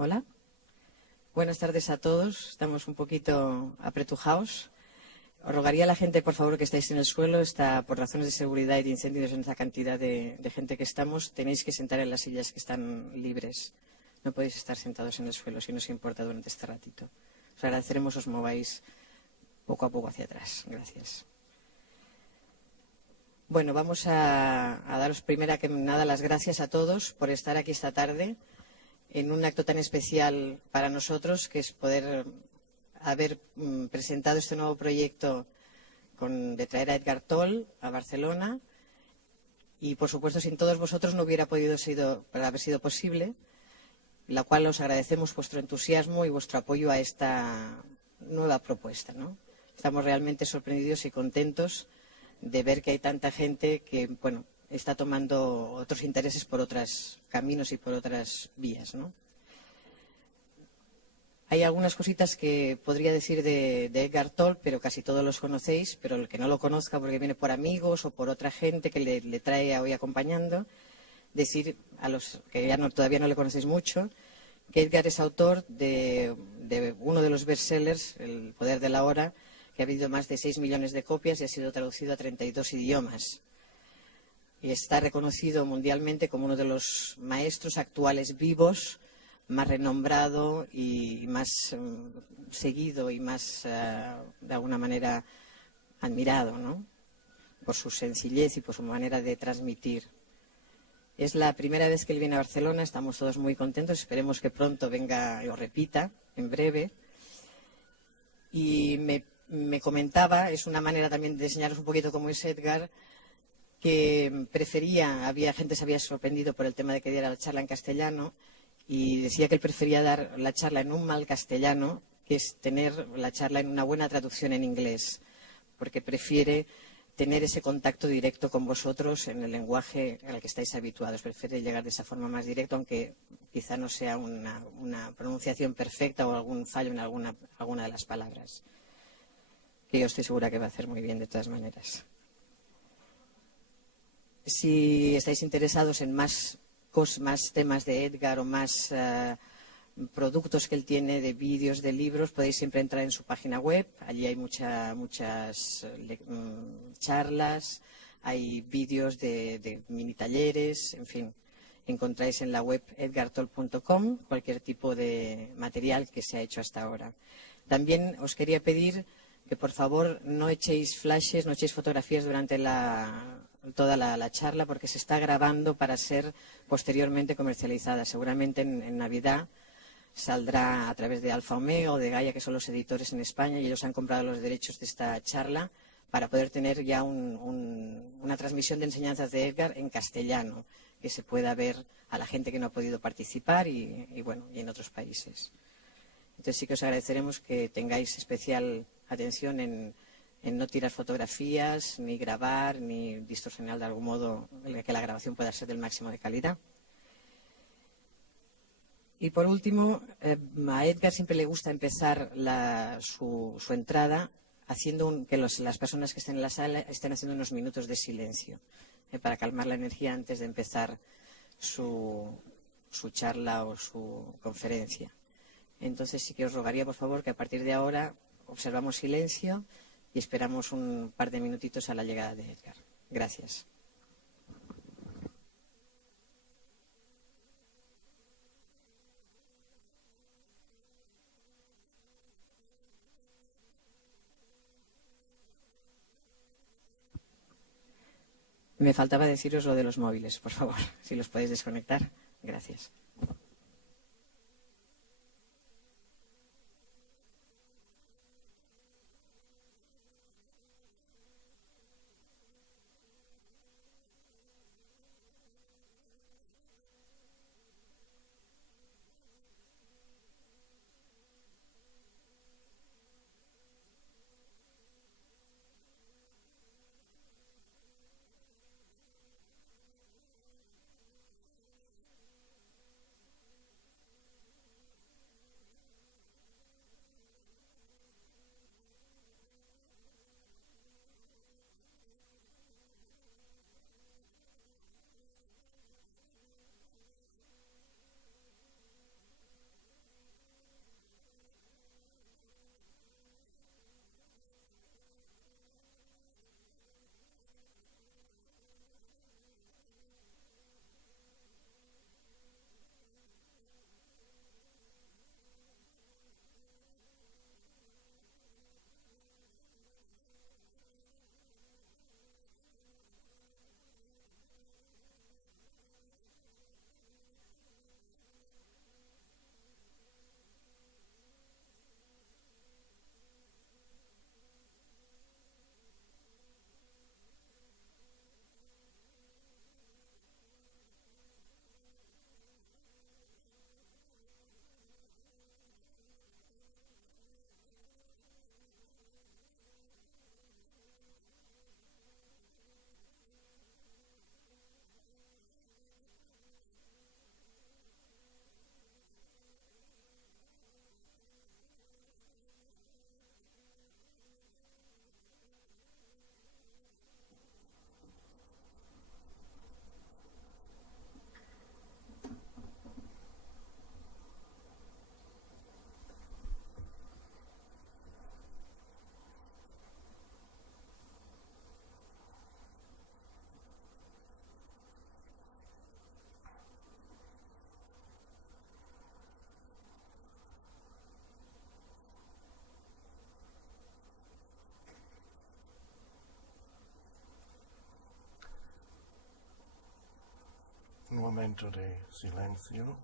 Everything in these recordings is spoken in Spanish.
Hola. Buenas tardes a todos. Estamos un poquito apretujados. Os rogaría a la gente, por favor, que estáis en el suelo. Por razones de seguridad y de incendios en esa cantidad de gente que estamos, tenéis que sentar en las sillas que están libres. No podéis estar sentados en el suelo, si no os importa, durante este ratito. Os agradeceremos os mováis poco a poco hacia atrás. Gracias. Bueno, vamos a daros primero que nada las gracias a todos por estar aquí esta tarde en un acto tan especial para nosotros, que es poder haber presentado este nuevo proyecto de traer a ECKHART TOLLE a Barcelona. Y, por supuesto, sin todos vosotros no hubiera podido haber sido posible, la cual os agradecemos vuestro entusiasmo y vuestro apoyo a esta nueva propuesta, ¿no? Estamos realmente sorprendidos y contentos de ver que hay tanta gente que, bueno, está tomando otros intereses por otros caminos y por otras vías, ¿no? Hay algunas cositas que podría decir de ECKHART TOLLE, pero casi todos los conocéis, pero el que no lo conozca porque viene por amigos o por otra gente que le trae hoy acompañando, decir a los que todavía no le conocéis mucho, que ECKHART es autor de uno de los bestsellers, El poder de la hora, que ha vendido más de 6 millones de copias y ha sido traducido a 32 idiomas. Y está reconocido mundialmente como uno de los maestros actuales vivos más renombrado y más seguido y más, de alguna manera, admirado, ¿no? Por su sencillez y por su manera de transmitir. Es la primera vez que él viene a Barcelona, estamos todos muy contentos, esperemos que pronto venga o repita, en breve. Y me comentaba, es una manera también de enseñaros un poquito cómo es ECKHART, que había gente que se había sorprendido por el tema de que diera la charla en castellano, y decía que él prefería dar la charla en un mal castellano, que es tener la charla en una buena traducción en inglés, porque prefiere tener ese contacto directo con vosotros en el lenguaje al que estáis habituados. Prefiere llegar de esa forma más directa, aunque quizá no sea una pronunciación perfecta o algún fallo en alguna de las palabras, que yo estoy segura que va a hacer muy bien de todas maneras. Si estáis interesados en más temas de ECKHART o más productos que él tiene, de vídeos, de libros, podéis siempre entrar en su página web. Allí hay muchas charlas, hay vídeos de mini talleres, en fin. Encontráis en la web eckharttolle.com cualquier tipo de material que se ha hecho hasta ahora. También os quería pedir que, por favor, no echéis flashes, no echéis fotografías durante toda la charla, porque se está grabando para ser posteriormente comercializada. Seguramente en Navidad saldrá a través de Alfa Omega o de Gaia, que son los editores en España, y ellos han comprado los derechos de esta charla para poder tener ya una transmisión de enseñanzas de ECKHART en castellano, que se pueda ver a la gente que no ha podido participar y en otros países. Entonces sí que os agradeceremos que tengáis especial atención en no tirar fotografías, ni grabar, ni distorsionar de algún modo, que la grabación pueda ser del máximo de calidad. Y por último, a ECKHART siempre le gusta empezar su entrada haciendo que las personas que estén en la sala estén haciendo unos minutos de silencio, para calmar la energía antes de empezar su charla o su conferencia. Entonces sí que os rogaría, por favor, que a partir de ahora observamos silencio y esperamos un par de minutitos a la llegada de ECKHART. Gracias. Me faltaba deciros lo de los móviles, por favor, si los podéis desconectar. Gracias. momento de silencio.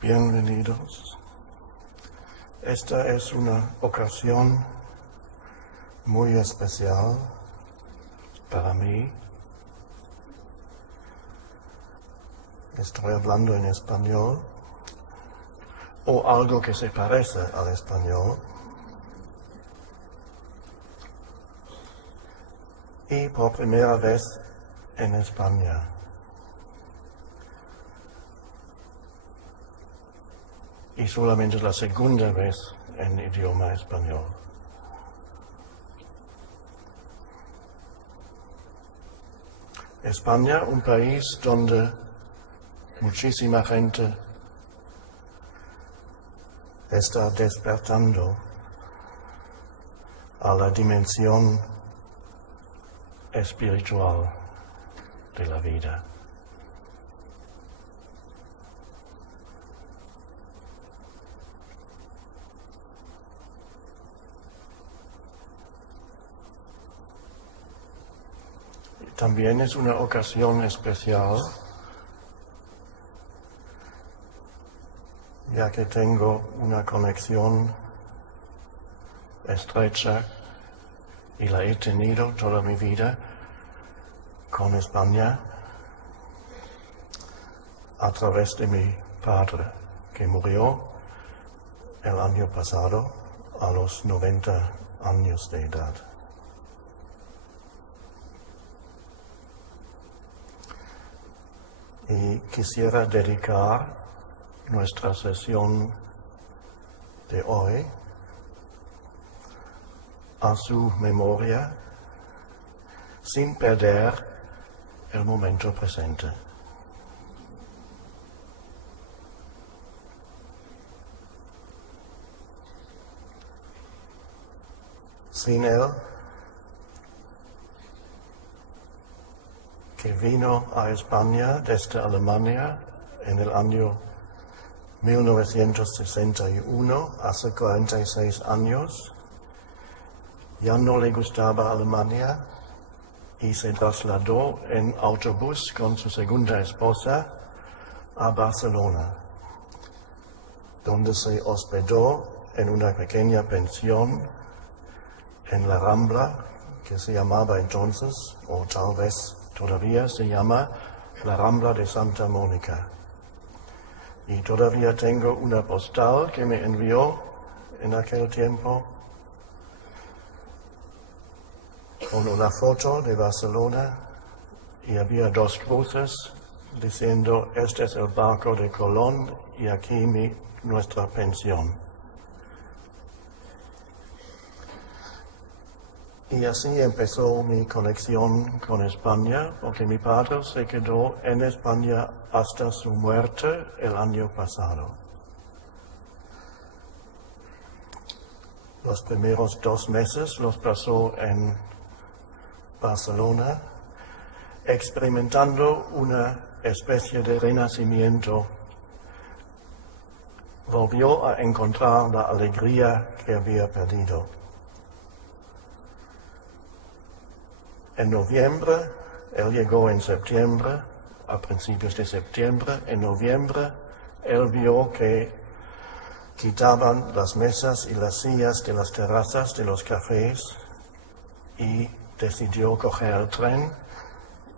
Bienvenidos. Esta es una ocasión muy especial para mí. Estoy hablando en español, o algo que se parece al español. Y por primera vez en España. Y solamente la segunda vez en idioma español. España, un país donde muchísima gente está despertando a la dimensión espiritual de la vida. También es una ocasión especial, ya que tengo una conexión estrecha y la he tenido toda mi vida con España a través de mi padre, que murió el año pasado a los 90 años de edad. Y quisiera dedicar nuestra sesión de hoy a su memoria sin perder el momento presente. Sin él, que vino a España desde Alemania en el año 1961, hace 46 años, ya no le gustaba Alemania y se trasladó en autobús con su segunda esposa a Barcelona, donde se hospedó en una pequeña pensión en la Rambla, que se llamaba entonces, o tal vez todavía se llama, la Rambla de Santa Mónica. Y todavía tengo una postal que me envió en aquel tiempo con una foto de Barcelona y había dos cruces diciendo: este es el barco de Colón y aquí nuestra pensión. Y así empezó mi conexión con España, porque mi padre se quedó en España hasta su muerte el año pasado. Los primeros 2 meses los pasó en Barcelona, experimentando una especie de renacimiento. Volvió a encontrar la alegría que había perdido. En noviembre, él llegó en septiembre, a principios de septiembre. En noviembre, él vio que quitaban las mesas y las sillas de las terrazas de los cafés y decidió coger el tren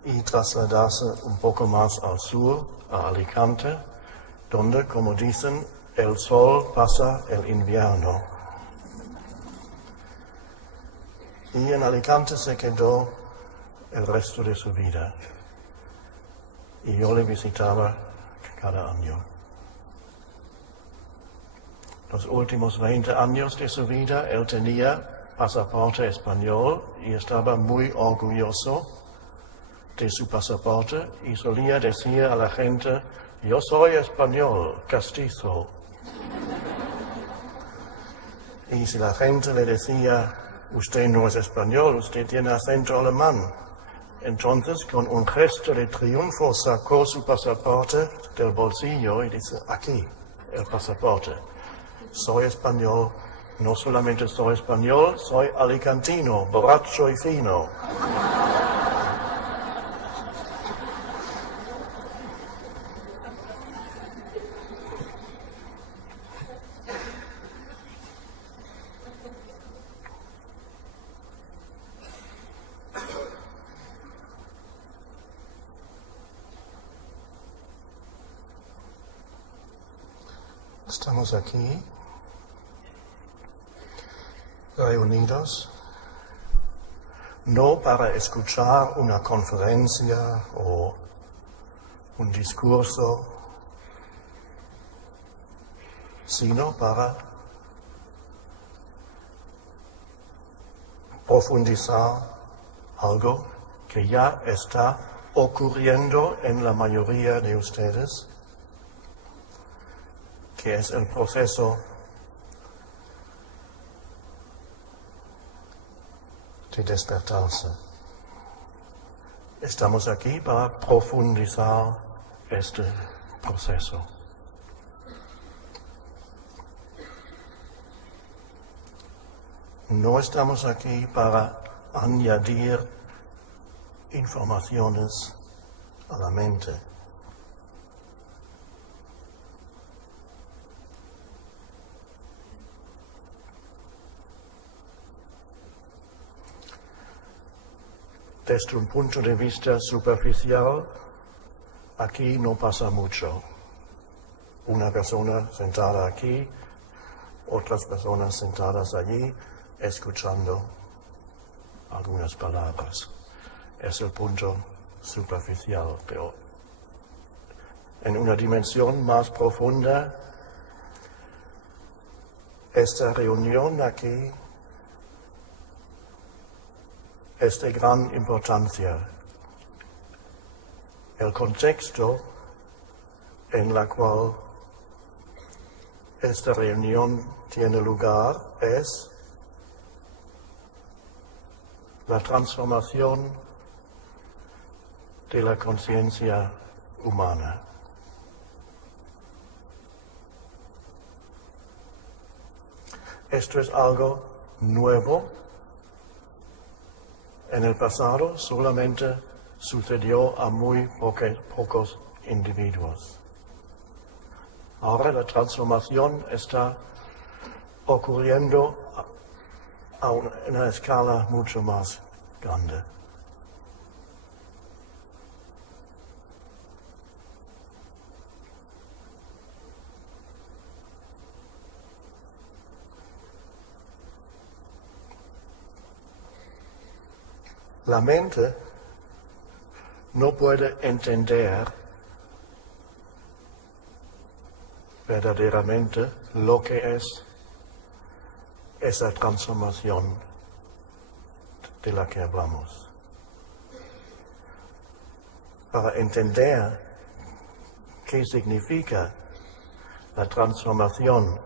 y trasladarse un poco más al sur, a Alicante, donde, como dicen, el sol pasa el invierno. Y en Alicante se quedó el resto de su vida. y yo le visitaba cada año. Los últimos 20 años de su vida él tenía pasaporte español y estaba muy orgulloso de su pasaporte y solía decir a la gente: yo soy español, castizo. Y si la gente le decía: usted no es español, usted tiene acento alemán, entonces con un gesto de triunfo sacó su pasaporte del bolsillo y dice: aquí, el pasaporte. Soy español, no solamente soy español, soy alicantino, borracho y fino. Estamos aquí, reunidos, no para escuchar una conferencia o un discurso, sino para profundizar algo que ya está ocurriendo en la mayoría de ustedes, que es el proceso de despertarse. Estamos aquí para profundizar este proceso. No estamos aquí para añadir informaciones a la mente. Desde un punto de vista superficial, aquí no pasa mucho. Una persona sentada aquí, otras personas sentadas allí, escuchando algunas palabras. Es el punto superficial, pero en una dimensión más profunda, esta reunión aquí es de gran importancia. El contexto en el cual esta reunión tiene lugar es la transformación de la conciencia humana. Esto es algo nuevo. En el pasado solamente sucedió a muy pocos individuos. Ahora la transformación está ocurriendo a una escala mucho más grande. La mente no puede entender verdaderamente lo que es esa transformación de la que hablamos. Para entender qué significa la transformación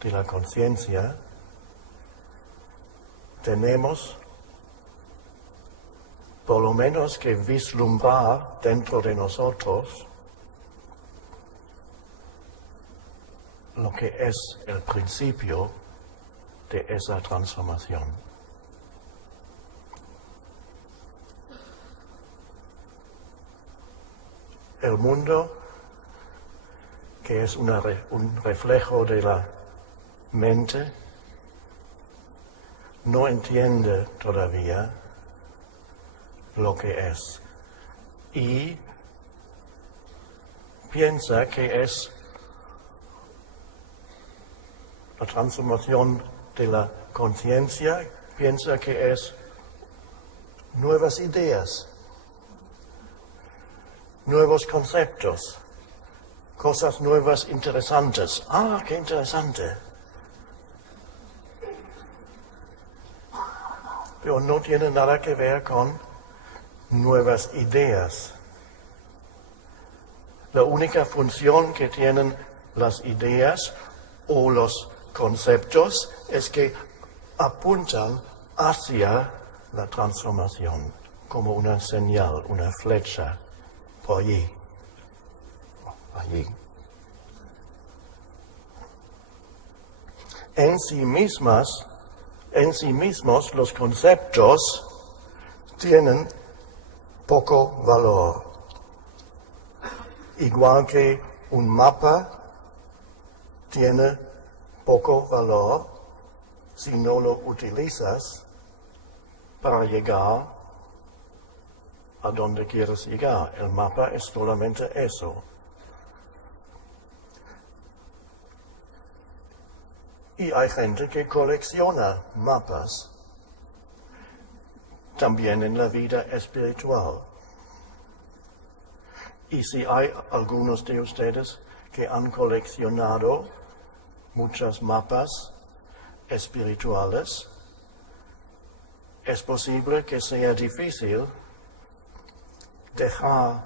de la conciencia, tenemos por lo menos que vislumbrar dentro de nosotros lo que es el principio de esa transformación. El mundo, que es un reflejo de la mente, no entiende todavía lo que es y piensa que es la transformación de la conciencia, piensa que es nuevas ideas, nuevos conceptos, cosas nuevas interesantes. ¡Ah, qué interesante! Pero no tiene nada que ver con nuevas ideas. La única función que tienen las ideas o los conceptos es que apuntan hacia la transformación, como una señal, una flecha, por allí. En sí mismos, los conceptos tienen poco valor. Igual que un mapa tiene poco valor si no lo utilizas para llegar a donde quieres llegar. El mapa es solamente eso. Y hay gente que colecciona mapas, también en la vida espiritual. Y si hay algunos de ustedes que han coleccionado muchos mapas espirituales, es posible que sea difícil dejar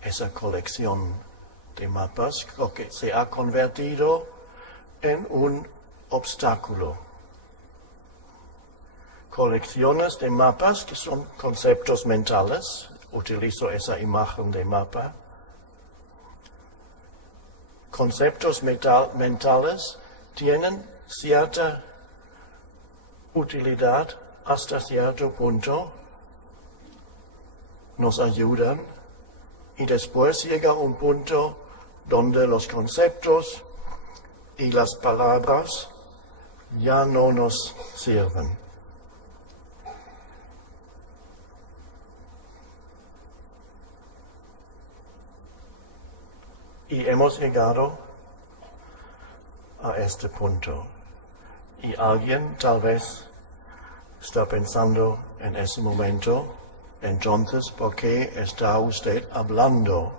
esa colección de mapas porque se ha convertido en un obstáculo. Colecciones de mapas que son conceptos mentales, utilizo esa imagen de mapa. Conceptos mentales tienen cierta utilidad hasta cierto punto, nos ayudan y después llega un punto donde los conceptos y las palabras ya no nos sirven. Y hemos llegado a este punto. Y alguien tal vez está pensando en ese momento, entonces, ¿por qué está usted hablando?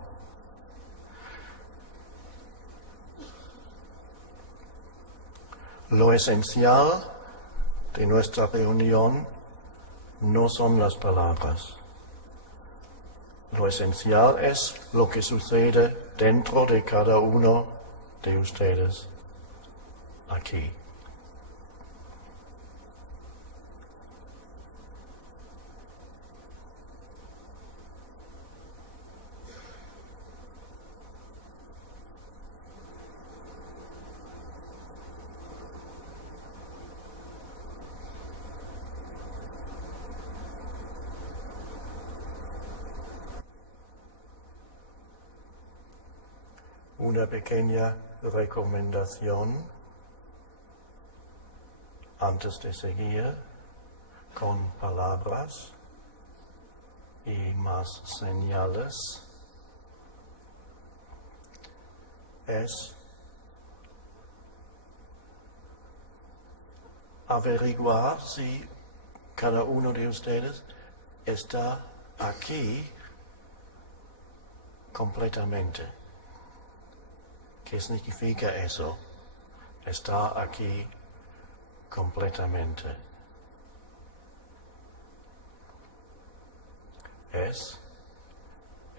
Lo esencial de nuestra reunión no son las palabras. Lo esencial es lo que sucede dentro de cada uno de ustedes aquí. Una pequeña recomendación antes de seguir con palabras y más señales es averiguar si cada uno de ustedes está aquí completamente. ¿Qué significa eso? Está aquí completamente.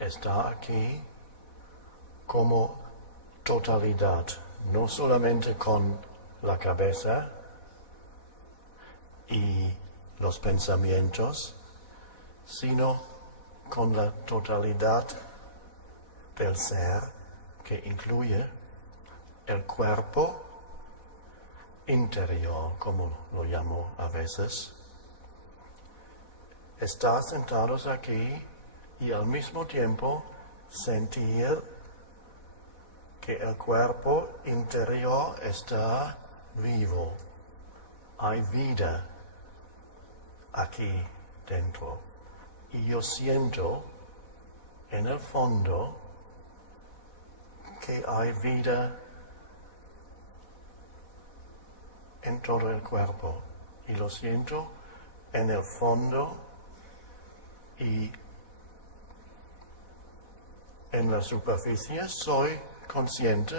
Está aquí como totalidad, no solamente con la cabeza y los pensamientos, sino con la totalidad del ser que incluye el cuerpo interior, como lo llamo a veces. Estar sentados aquí y al mismo tiempo sentir que el cuerpo interior está vivo. Hay vida aquí dentro. Y yo siento en el fondo que hay vida en todo el cuerpo. Y lo siento en el fondo y en la superficie soy consciente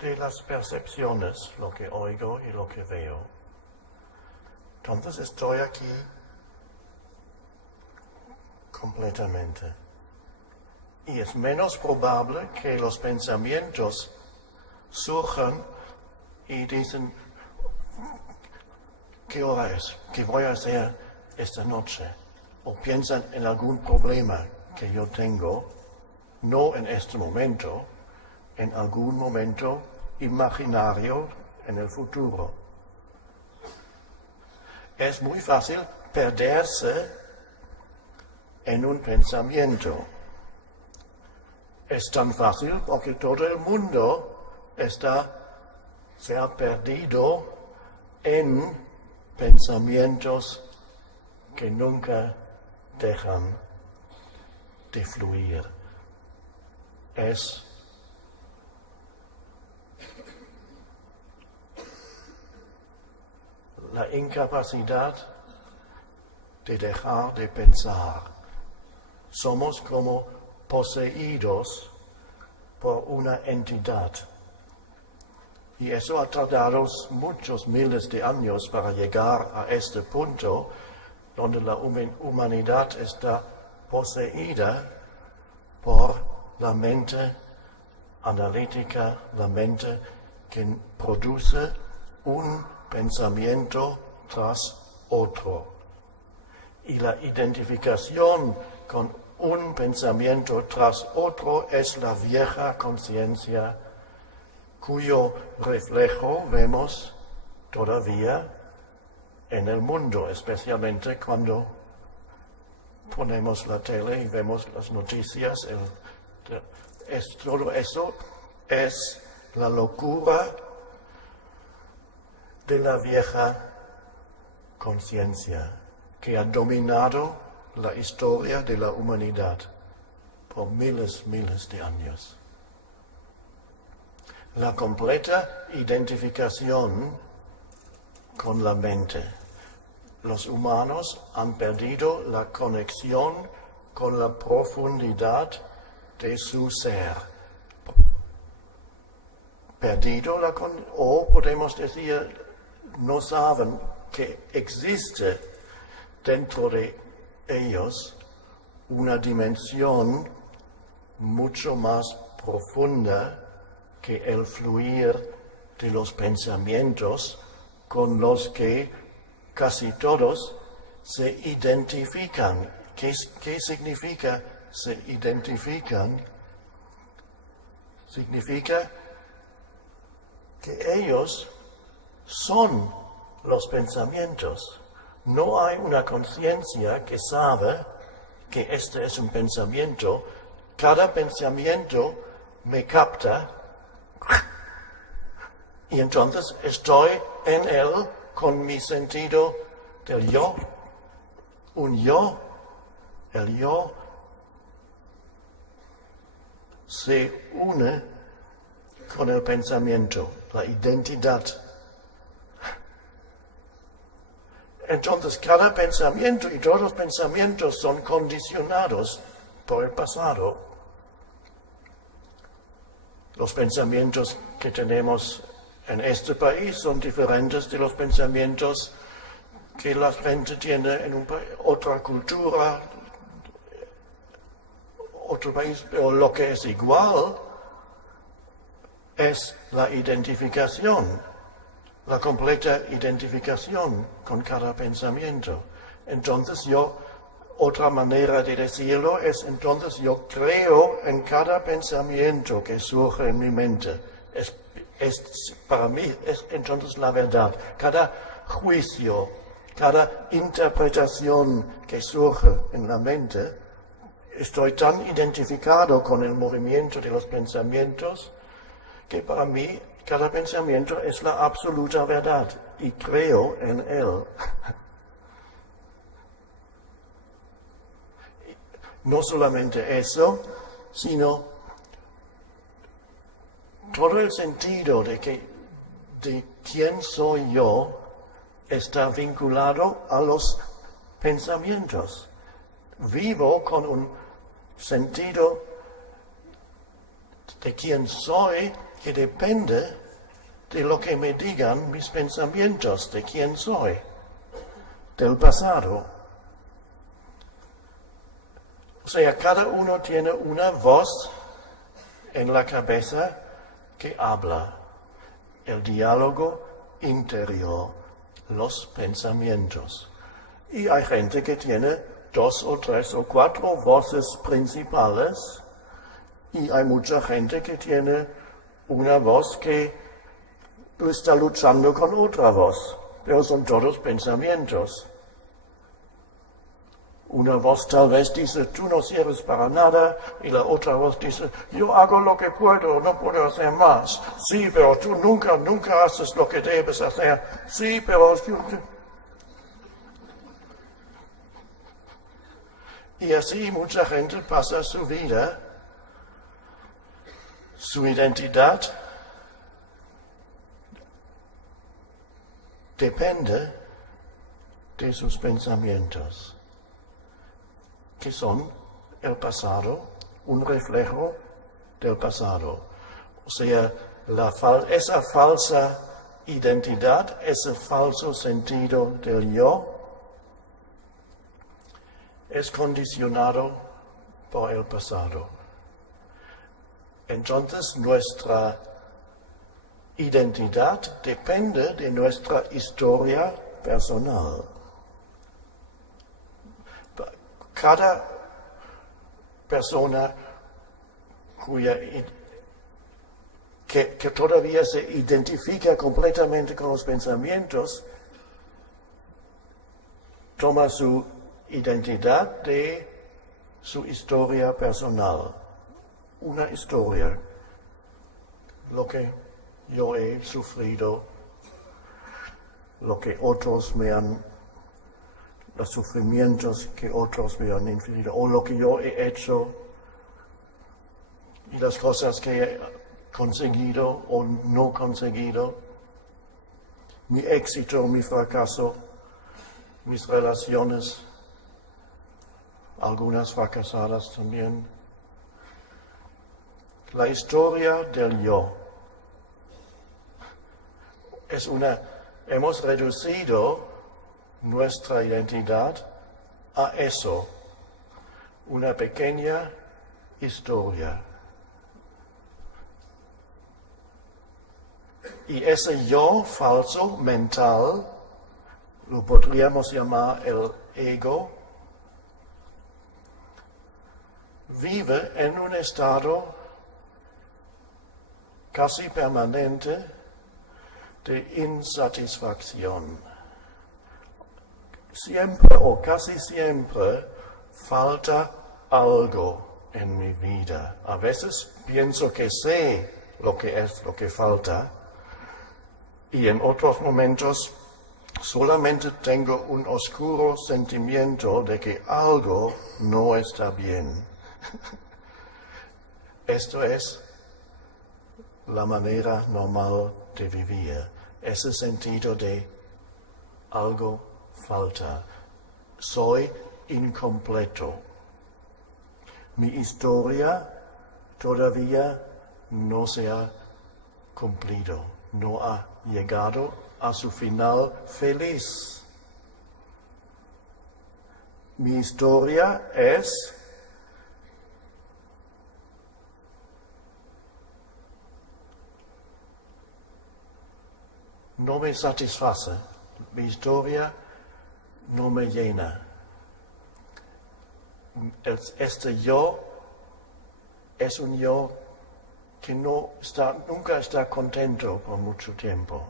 de las percepciones, lo que oigo y lo que veo. Entonces estoy aquí completamente. Y es menos probable que los pensamientos surjan y dicen, ¿qué hora es? ¿Qué voy a hacer esta noche? O piensan en algún problema que yo tengo, no en este momento, en algún momento imaginario en el futuro. Es muy fácil perderse en un pensamiento. Es tan fácil porque todo el mundo se ha perdido en pensamientos que nunca dejan de fluir. Es la incapacidad de dejar de pensar. Somos como poseídos por una entidad. Y eso ha tardado muchos miles de años para llegar a este punto donde la humanidad está poseída por la mente analítica, la mente que produce un pensamiento tras otro. Y la identificación con un pensamiento tras otro es la vieja conciencia cuyo reflejo vemos todavía en el mundo, especialmente cuando ponemos la tele y vemos las noticias. Todo eso es la locura de la vieja conciencia que ha dominado la historia de la humanidad por miles de años. La completa identificación con la mente. Los humanos han perdido la conexión con la profundidad de su ser. O podemos decir, no saben que existe dentro de ellos una dimensión mucho más profunda que el fluir de los pensamientos con los que casi todos se identifican. ¿Qué significa se identifican? Significa que ellos son los pensamientos. No hay una conciencia que sabe que este es un pensamiento. Cada pensamiento me capta y entonces estoy en él con mi sentido del yo. Un yo, el yo se une con el pensamiento, la identidad. Entonces cada pensamiento y todos los pensamientos son condicionados por el pasado. Los pensamientos que tenemos en este país son diferentes de los pensamientos que la gente tiene en otra cultura, otro país, pero lo que es igual es la identificación, la completa identificación con cada pensamiento. Entonces otra manera de decirlo es, entonces yo creo en cada pensamiento que surge en mi mente. Para mí es entonces la verdad. Cada juicio, cada interpretación que surge en la mente, estoy tan identificado con el movimiento de los pensamientos que para mí cada pensamiento es la absoluta verdad y creo en él. No solamente eso, sino todo el sentido de quién soy yo está vinculado a los pensamientos. Vivo con un sentido de quién soy, que depende de lo que me digan mis pensamientos, de quién soy, del pasado. O sea, cada uno tiene una voz en la cabeza que habla, el diálogo interior, los pensamientos. Y hay gente que tiene 2 o 3 o 4 voces principales, y hay mucha gente que tiene una voz que está luchando con otra voz, pero son todos pensamientos. Una voz tal vez dice, tú no sirves para nada, y la otra voz dice, yo hago lo que puedo, no puedo hacer más. Sí, pero tú nunca haces lo que debes hacer. Sí, pero... Y así mucha gente pasa su vida, su identidad depende de sus pensamientos, que son el pasado, un reflejo del pasado. O sea, esa falsa identidad, ese falso sentido del yo, es condicionado por el pasado. Entonces nuestra identidad depende de nuestra historia personal. Cada persona que todavía se identifica completamente con los pensamientos, toma su identidad de su historia personal. Una historia, lo que yo he sufrido, lo que otros los sufrimientos que otros me han infligido, o lo que yo he hecho, y las cosas que he conseguido o no conseguido, mi éxito, mi fracaso, mis relaciones, algunas fracasadas también. La historia del yo hemos reducido nuestra identidad a eso, una pequeña historia. Y ese yo falso mental, lo podríamos llamar el ego, vive en un estado casi permanente de insatisfacción. Siempre o casi siempre falta algo en mi vida. A veces pienso que sé lo que es lo que falta, y en otros momentos solamente tengo un oscuro sentimiento de que algo no está bien. Esto es la manera normal de vivir, ese sentido de algo falta, soy incompleto. Mi historia todavía no se ha cumplido, no ha llegado a su final feliz. Mi historia no me satisface, mi historia no me llena. Este yo es un yo que nunca está contento por mucho tiempo.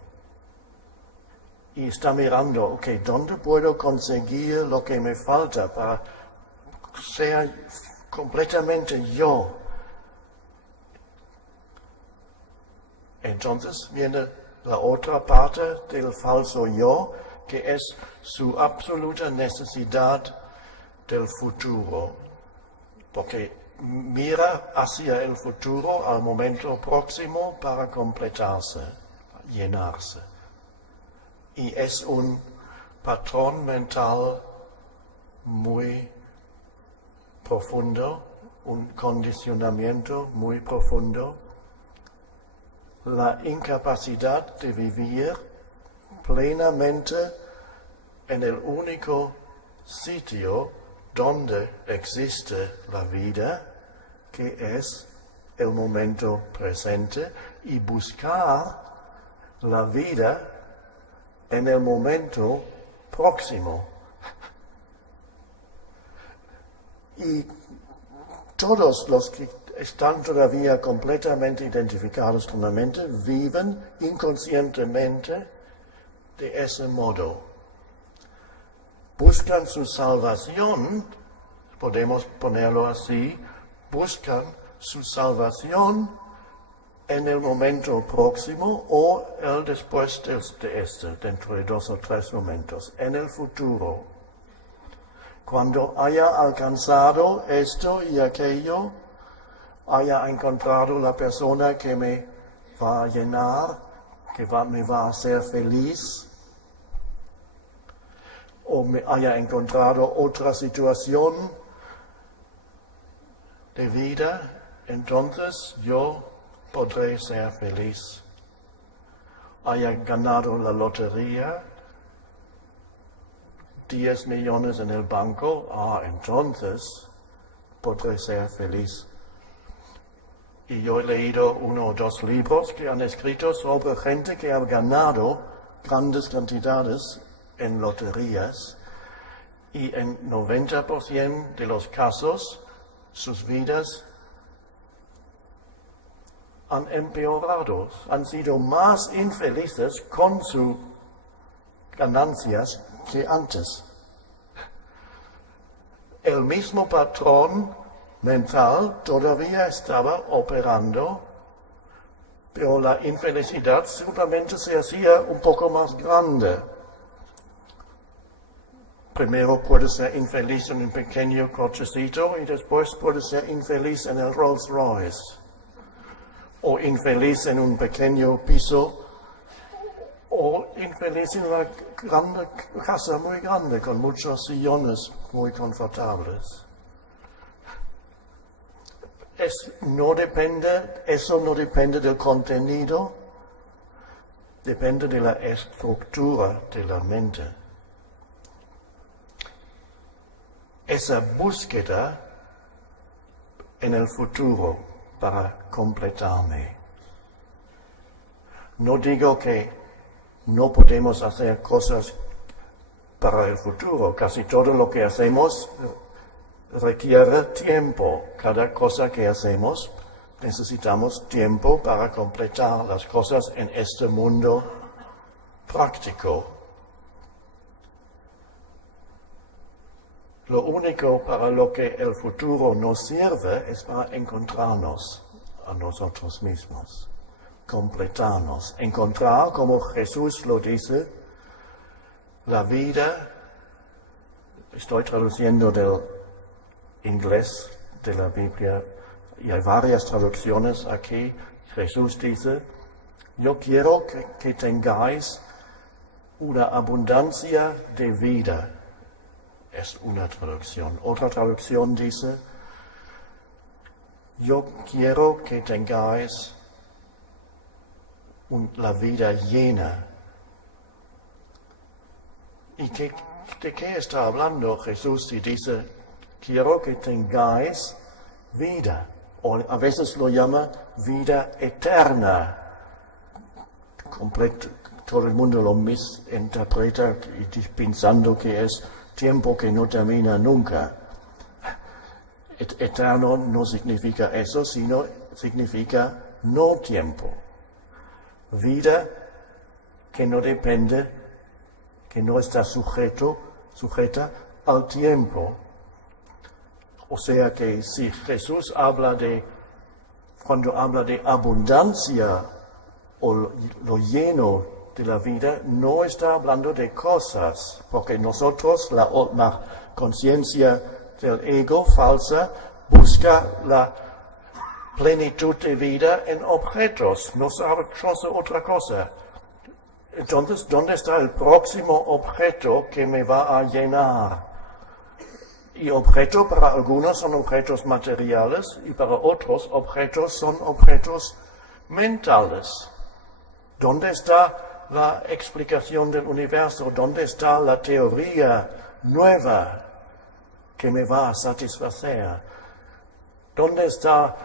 Y está mirando, ok, ¿dónde puedo conseguir lo que me falta para ser completamente yo? Entonces viene la otra parte del falso yo, que es su absoluta necesidad del futuro, porque mira hacia el futuro al momento próximo para completarse, llenarse. Y es un patrón mental muy profundo, un condicionamiento muy profundo, la incapacidad de vivir plenamente en el único sitio donde existe la vida, que es el momento presente, y buscar la vida en el momento próximo. Y todos los que están todavía completamente identificados con la mente viven inconscientemente de ese modo. Buscan su salvación, podemos ponerlo así, buscan su salvación en el momento próximo o el después de este, dentro de 2 o 3 momentos, en el futuro. Cuando haya alcanzado esto y aquello, haya encontrado la persona que me va a llenar, que me va a hacer feliz, o me haya encontrado otra situación de vida, entonces yo podré ser feliz. Haya ganado la lotería, 10 millones en el banco, entonces podré ser feliz. Y yo he leído 1 o 2 libros que han escrito sobre gente que ha ganado grandes cantidades en loterías, y en 90% de los casos sus vidas han empeorado, han sido más infelices con sus ganancias que antes. El mismo patrón mental todavía estaba operando, pero la infelicidad simplemente se hacía un poco más grande. Primero puede ser infeliz en un pequeño cochecito y después puede ser infeliz en el Rolls Royce. O infeliz en un pequeño piso, o infeliz en una grande casa muy grande con muchos sillones muy confortables. Eso no depende del contenido, depende de la estructura de la mente. Esa búsqueda en el futuro para completarme. No digo que no podemos hacer cosas para el futuro. Casi todo lo que hacemos requiere tiempo. Cada cosa que hacemos necesitamos tiempo para completar las cosas en este mundo práctico. Lo único para lo que el futuro nos sirve es para encontrarnos a nosotros mismos, completarnos, encontrar, como Jesús lo dice, la vida. Estoy traduciendo del inglés de la Biblia y hay varias traducciones aquí. Jesús dice: yo quiero que tengáis una abundancia de vida. Es una traducción. Otra traducción dice: yo quiero que tengáis la vida llena. ¿Y de qué está hablando Jesús si dice: quiero que tengáis vida? O a veces lo llama vida eterna. Todo el mundo lo misinterpreta pensando que es tiempo que no termina nunca. Eterno no significa eso, sino significa no tiempo. Vida que no depende, que no está sujeta al tiempo. O sea que si Jesús cuando habla de abundancia o lo lleno de la vida, no está hablando de cosas, porque nosotros, la conciencia del ego falsa, busca la plenitud de vida en objetos, no sabe otra cosa. Entonces, ¿dónde está el próximo objeto que me va a llenar? Y objeto para algunos son objetos materiales y para otros objetos son objetos mentales. ¿Dónde está la explicación del universo? ¿Dónde está la teoría nueva que me va a satisfacer? ¿Dónde está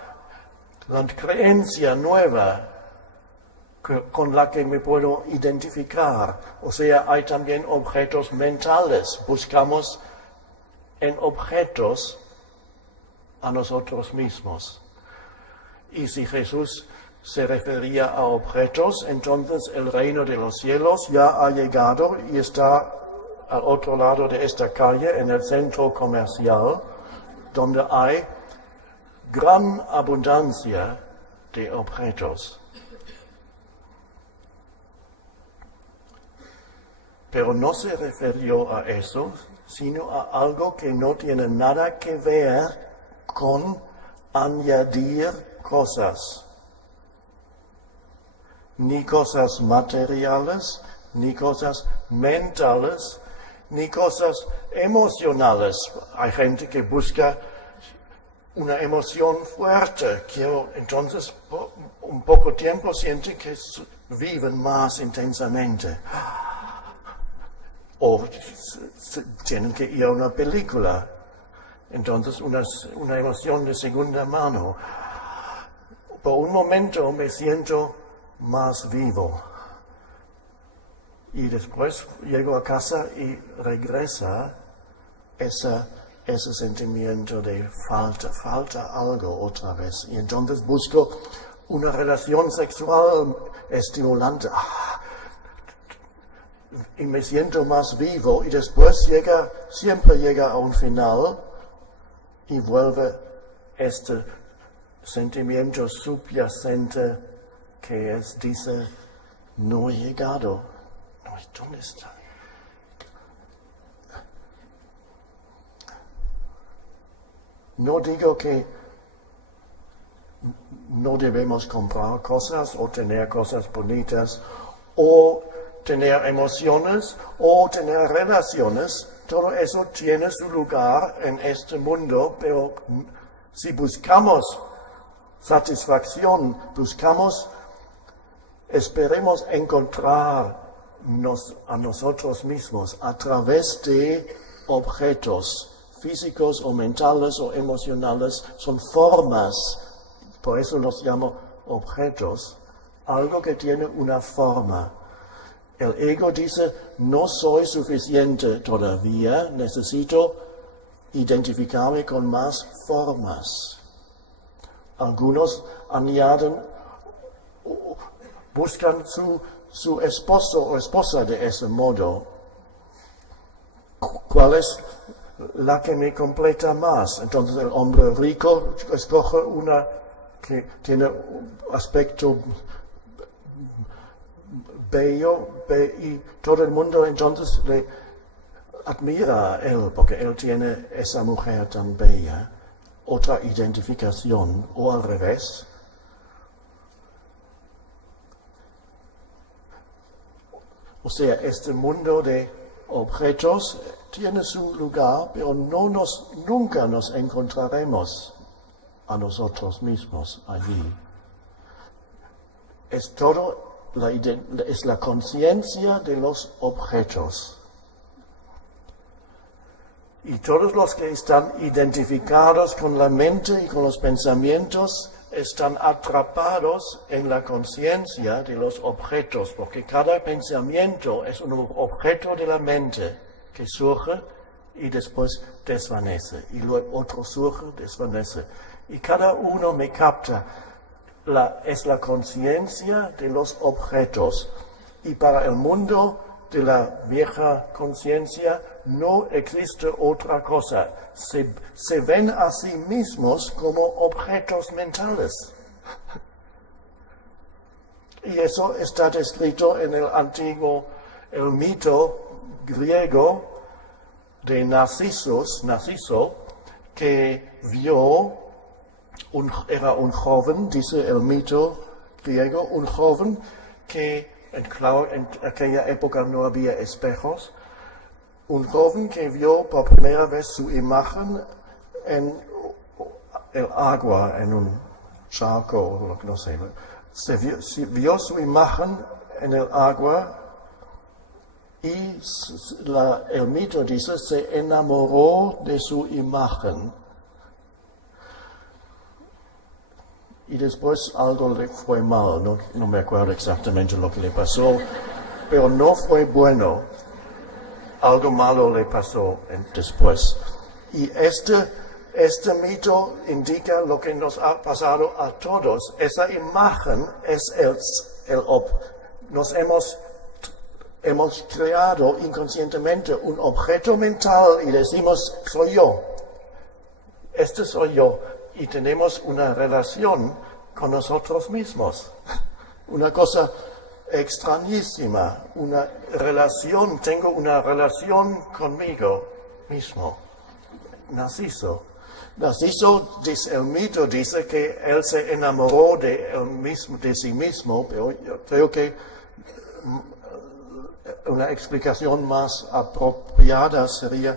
la creencia nueva con la que me puedo identificar? O sea, hay también objetos mentales. Buscamos en objetos a nosotros mismos. Y si Jesús se refería a objetos, entonces el reino de los cielos ya ha llegado y está al otro lado de esta calle, en el centro comercial, donde hay gran abundancia de objetos. Pero no se refirió a eso, sino a algo que no tiene nada que ver con añadir cosas. Ni cosas materiales, ni cosas mentales, ni cosas emocionales. Hay gente que busca una emoción fuerte, entonces por un poco tiempo siente que viven más intensamente. O tienen que ir a una película, entonces una emoción de segunda mano. Por un momento me siento más vivo. Y después llego a casa y regresa ese sentimiento de falta algo otra vez. Y entonces busco una relación sexual estimulante. Y me siento más vivo y después siempre llega a un final y vuelve este sentimiento subyacente que dice, no he llegado. ¿Dónde está? No digo que no debemos comprar cosas o tener cosas bonitas o tener emociones o tener relaciones. Todo eso tiene su lugar en este mundo, pero si buscamos satisfacción, esperemos encontrarnos a nosotros mismos a través de objetos físicos o mentales o emocionales. Son formas, por eso los llamo objetos, algo que tiene una forma. El ego dice, no soy suficiente todavía, necesito identificarme con más formas. Algunos añaden, buscan su esposo o esposa de ese modo. ¿Cuál es la que me completa más? Entonces el hombre rico escoge una que tiene un aspecto bello y todo el mundo entonces le admira a él porque él tiene esa mujer tan bella. Otra identificación, o al revés. O sea, este mundo de objetos tiene su lugar, pero nunca nos encontraremos a nosotros mismos allí. Es la conciencia de los objetos. Y todos los que están identificados con la mente y con los pensamientos están atrapados en la conciencia de los objetos, porque cada pensamiento es un objeto de la mente que surge y después desvanece, y luego otro surge, desvanece. Y cada uno me capta, es la conciencia de los objetos. Y para el mundo de la vieja conciencia no existe otra cosa. Se ven a sí mismos como objetos mentales. Y eso está descrito en el mito griego de Narciso, que vio, era un joven, dice el mito griego, un joven que, claro, en aquella época no había espejos, un joven que vio por primera vez su imagen en el agua, en un charco, no sé, vio su imagen en el agua y el mito dice se enamoró de su imagen. Y después algo le fue mal, no me acuerdo exactamente lo que le pasó, pero no fue bueno. Algo malo le pasó después. Y este mito indica lo que nos ha pasado a todos. Esa imagen es nos hemos creado inconscientemente un objeto mental y decimos, soy yo. Este soy yo. Y tenemos una relación con nosotros mismos. Una cosa extrañísima. Tengo una relación conmigo mismo. Narciso, dice, el mito dice que él se enamoró de sí mismo, pero yo creo que una explicación más apropiada sería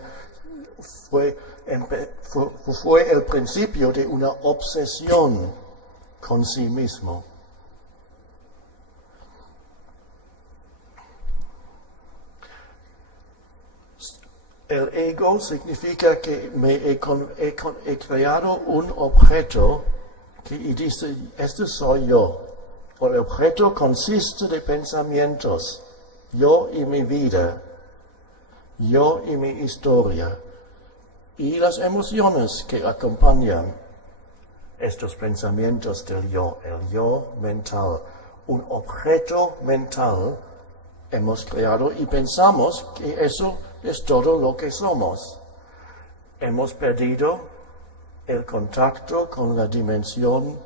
fue el principio de una obsesión con sí mismo. El ego significa que he creado un objeto y dice, este soy yo. El objeto consiste de pensamientos, yo y mi vida, yo y mi historia, y las emociones que acompañan estos pensamientos del yo, el yo mental. Un objeto mental hemos creado y pensamos que eso es todo lo que somos. Hemos perdido el contacto con la dimensión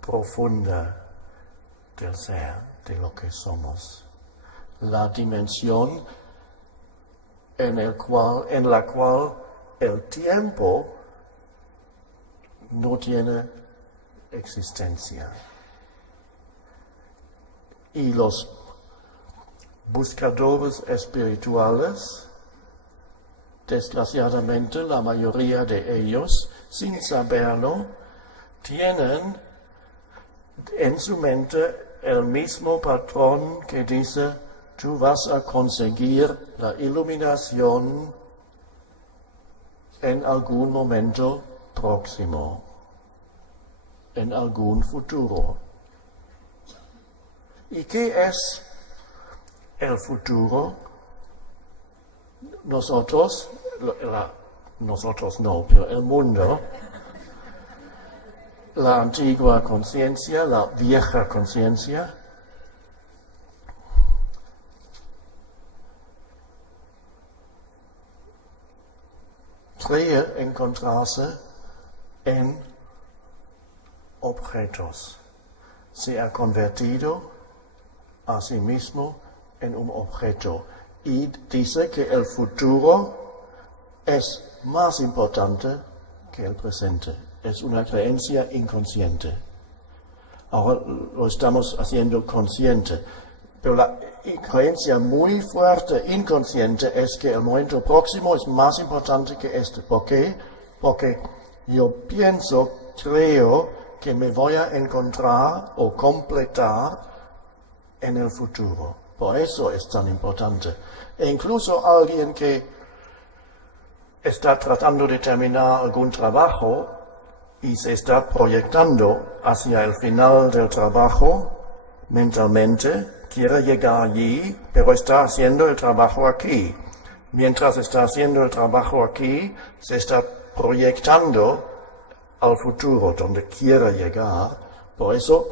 profunda del ser, de lo que somos. La dimensión en la cual el tiempo no tiene existencia. Y los buscadores espirituales, desgraciadamente la mayoría de ellos, sin saberlo, tienen en su mente el mismo patrón que dice, tú vas a conseguir la iluminación en algún momento próximo, en algún futuro. ¿Y qué es el futuro? Nosotros no, pero el mundo, la antigua conciencia, la vieja conciencia, cree encontrarse en objetos. Se ha convertido a sí mismo en un objeto y dice que el futuro es más importante que el presente. Es una creencia inconsciente. Ahora lo estamos haciendo consciente, pero la creencia muy fuerte inconsciente es que el momento próximo es más importante que este. ¿Por qué? Porque yo creo que me voy a encontrar o completar en el futuro. Por eso es tan importante. E incluso alguien que está tratando de terminar algún trabajo y se está proyectando hacia el final del trabajo mentalmente, quiere llegar allí, pero está haciendo el trabajo aquí. Mientras está haciendo el trabajo aquí, se está proyectando al futuro, donde quiere llegar. Por eso,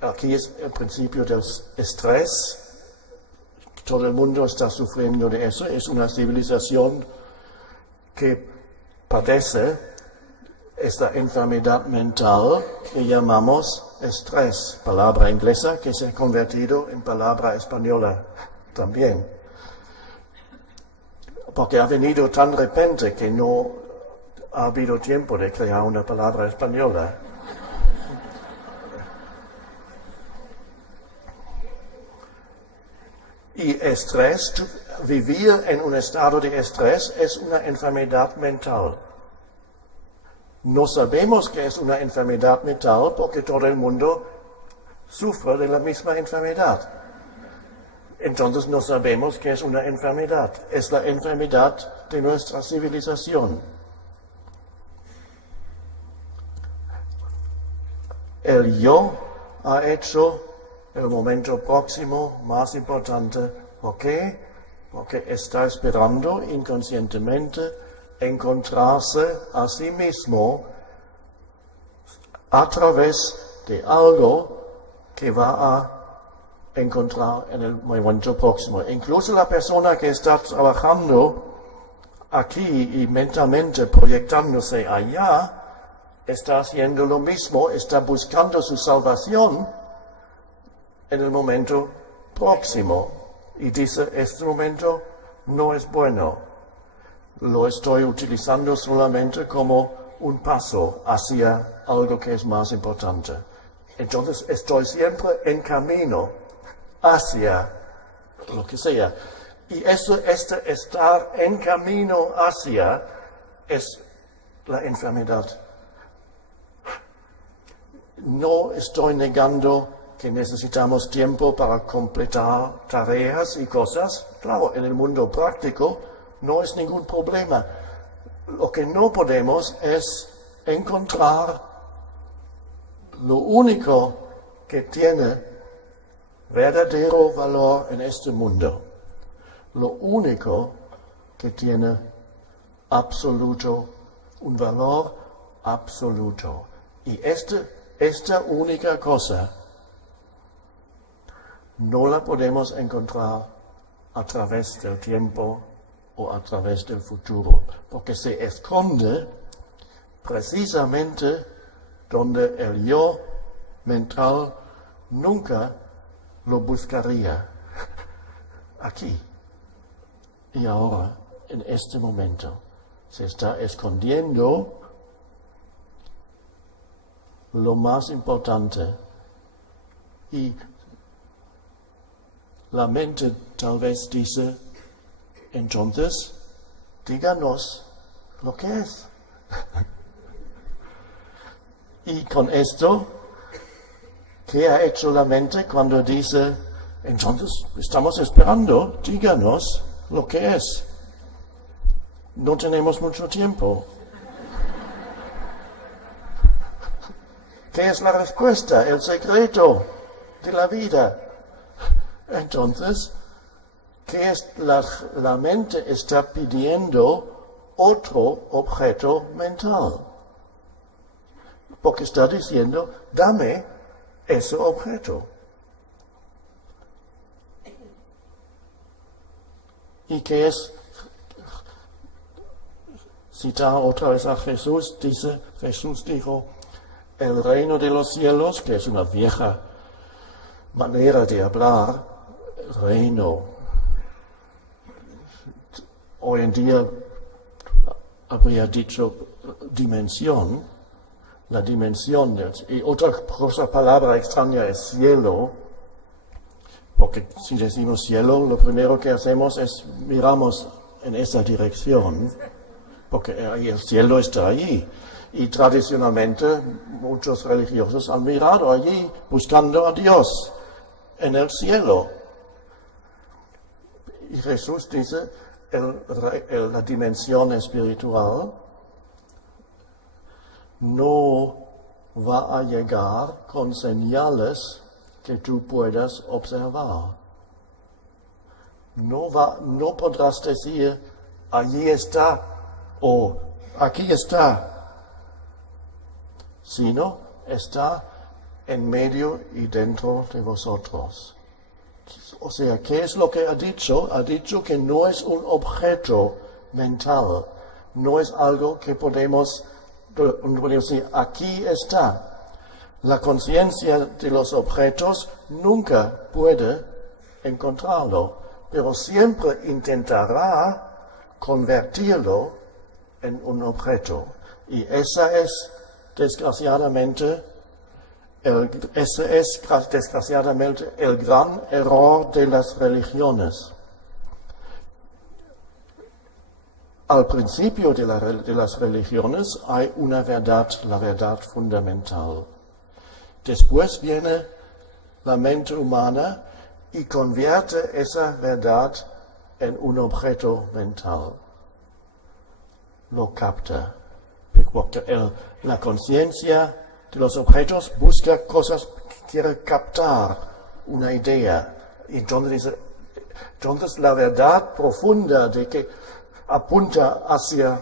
aquí es el principio del estrés. Todo el mundo está sufriendo de eso. Es una civilización que padece esta enfermedad mental que llamamos estrés, palabra inglesa que se ha convertido en palabra española también. Porque ha venido tan de repente que no ha habido tiempo de crear una palabra española. Y estrés, vivir en un estado de estrés es una enfermedad mental. No sabemos que es una enfermedad mental porque todo el mundo sufre de la misma enfermedad. Entonces no sabemos qué es una enfermedad. Es la enfermedad de nuestra civilización. El yo ha hecho el momento próximo más importante. ¿Por qué? Porque está esperando inconscientemente encontrarse a sí mismo a través de algo que va a encontrar en el momento próximo. Incluso la persona que está trabajando aquí y mentalmente proyectándose allá, está haciendo lo mismo, está buscando su salvación en el momento próximo. Y dice, este momento no es bueno. Lo estoy utilizando solamente como un paso hacia algo que es más importante. Entonces estoy siempre en camino hacia lo que sea. Y este estar en camino hacia es la enfermedad. No estoy negando que necesitamos tiempo para completar tareas y cosas. Claro, en el mundo práctico no es ningún problema. Lo que no podemos es encontrar lo único que tiene verdadero valor en este mundo. Lo único que tiene un valor absoluto. Y esta única cosa no la podemos encontrar a través del tiempo o a través del futuro, porque se esconde precisamente donde el yo mental nunca lo buscaría. Aquí y ahora, en este momento, se está escondiendo lo más importante. Y la mente tal vez dice, entonces, díganos lo que es. Y con esto, ¿qué ha hecho la mente cuando dice, entonces, estamos esperando, díganos lo que es? No tenemos mucho tiempo. ¿Qué es la respuesta? El secreto de la vida. Entonces, ¿qué es la mente está pidiendo otro objeto mental? Porque está diciendo, dame ese objeto. ¿Y qué es? Citar otra vez a Jesús, Jesús dijo, el reino de los cielos, que es una vieja manera de hablar, reino. Hoy en día habría dicho dimensión, la dimensión y otra palabra extraña es cielo, porque si decimos cielo, lo primero que hacemos es miramos en esa dirección, porque el cielo está allí. Y tradicionalmente muchos religiosos han mirado allí buscando a Dios en el cielo. Y Jesús dice, la dimensión espiritual no va a llegar con señales que tú puedas observar. No podrás decir, allí está o aquí está, sino está en medio y dentro de vosotros. O sea, ¿qué es lo que ha dicho? Ha dicho que no es un objeto mental, no es algo que podemos decir, aquí está. La conciencia de los objetos nunca puede encontrarlo, pero siempre intentará convertirlo en un objeto. Y esa es desgraciadamente el gran error de las religiones. Al principio de las religiones hay una verdad, la verdad fundamental. Después viene la mente humana y convierte esa verdad en un objeto mental. Lo capta. Porque la conciencia de los objetos busca cosas, quiere captar una idea. Entonces la verdad profunda de que apunta hacia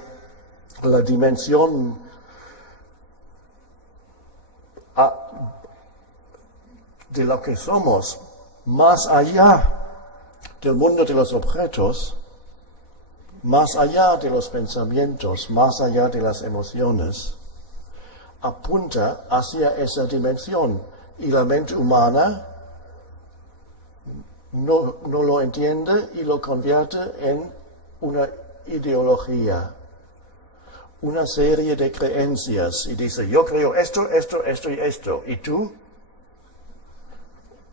la dimensión de lo que somos, más allá del mundo de los objetos, más allá de los pensamientos, más allá de las emociones, apunta hacia esa dimensión. Y la mente humana no lo entiende y lo convierte en una ideología, una serie de creencias. Y dice, yo creo esto, esto, esto y esto. ¿Y tú?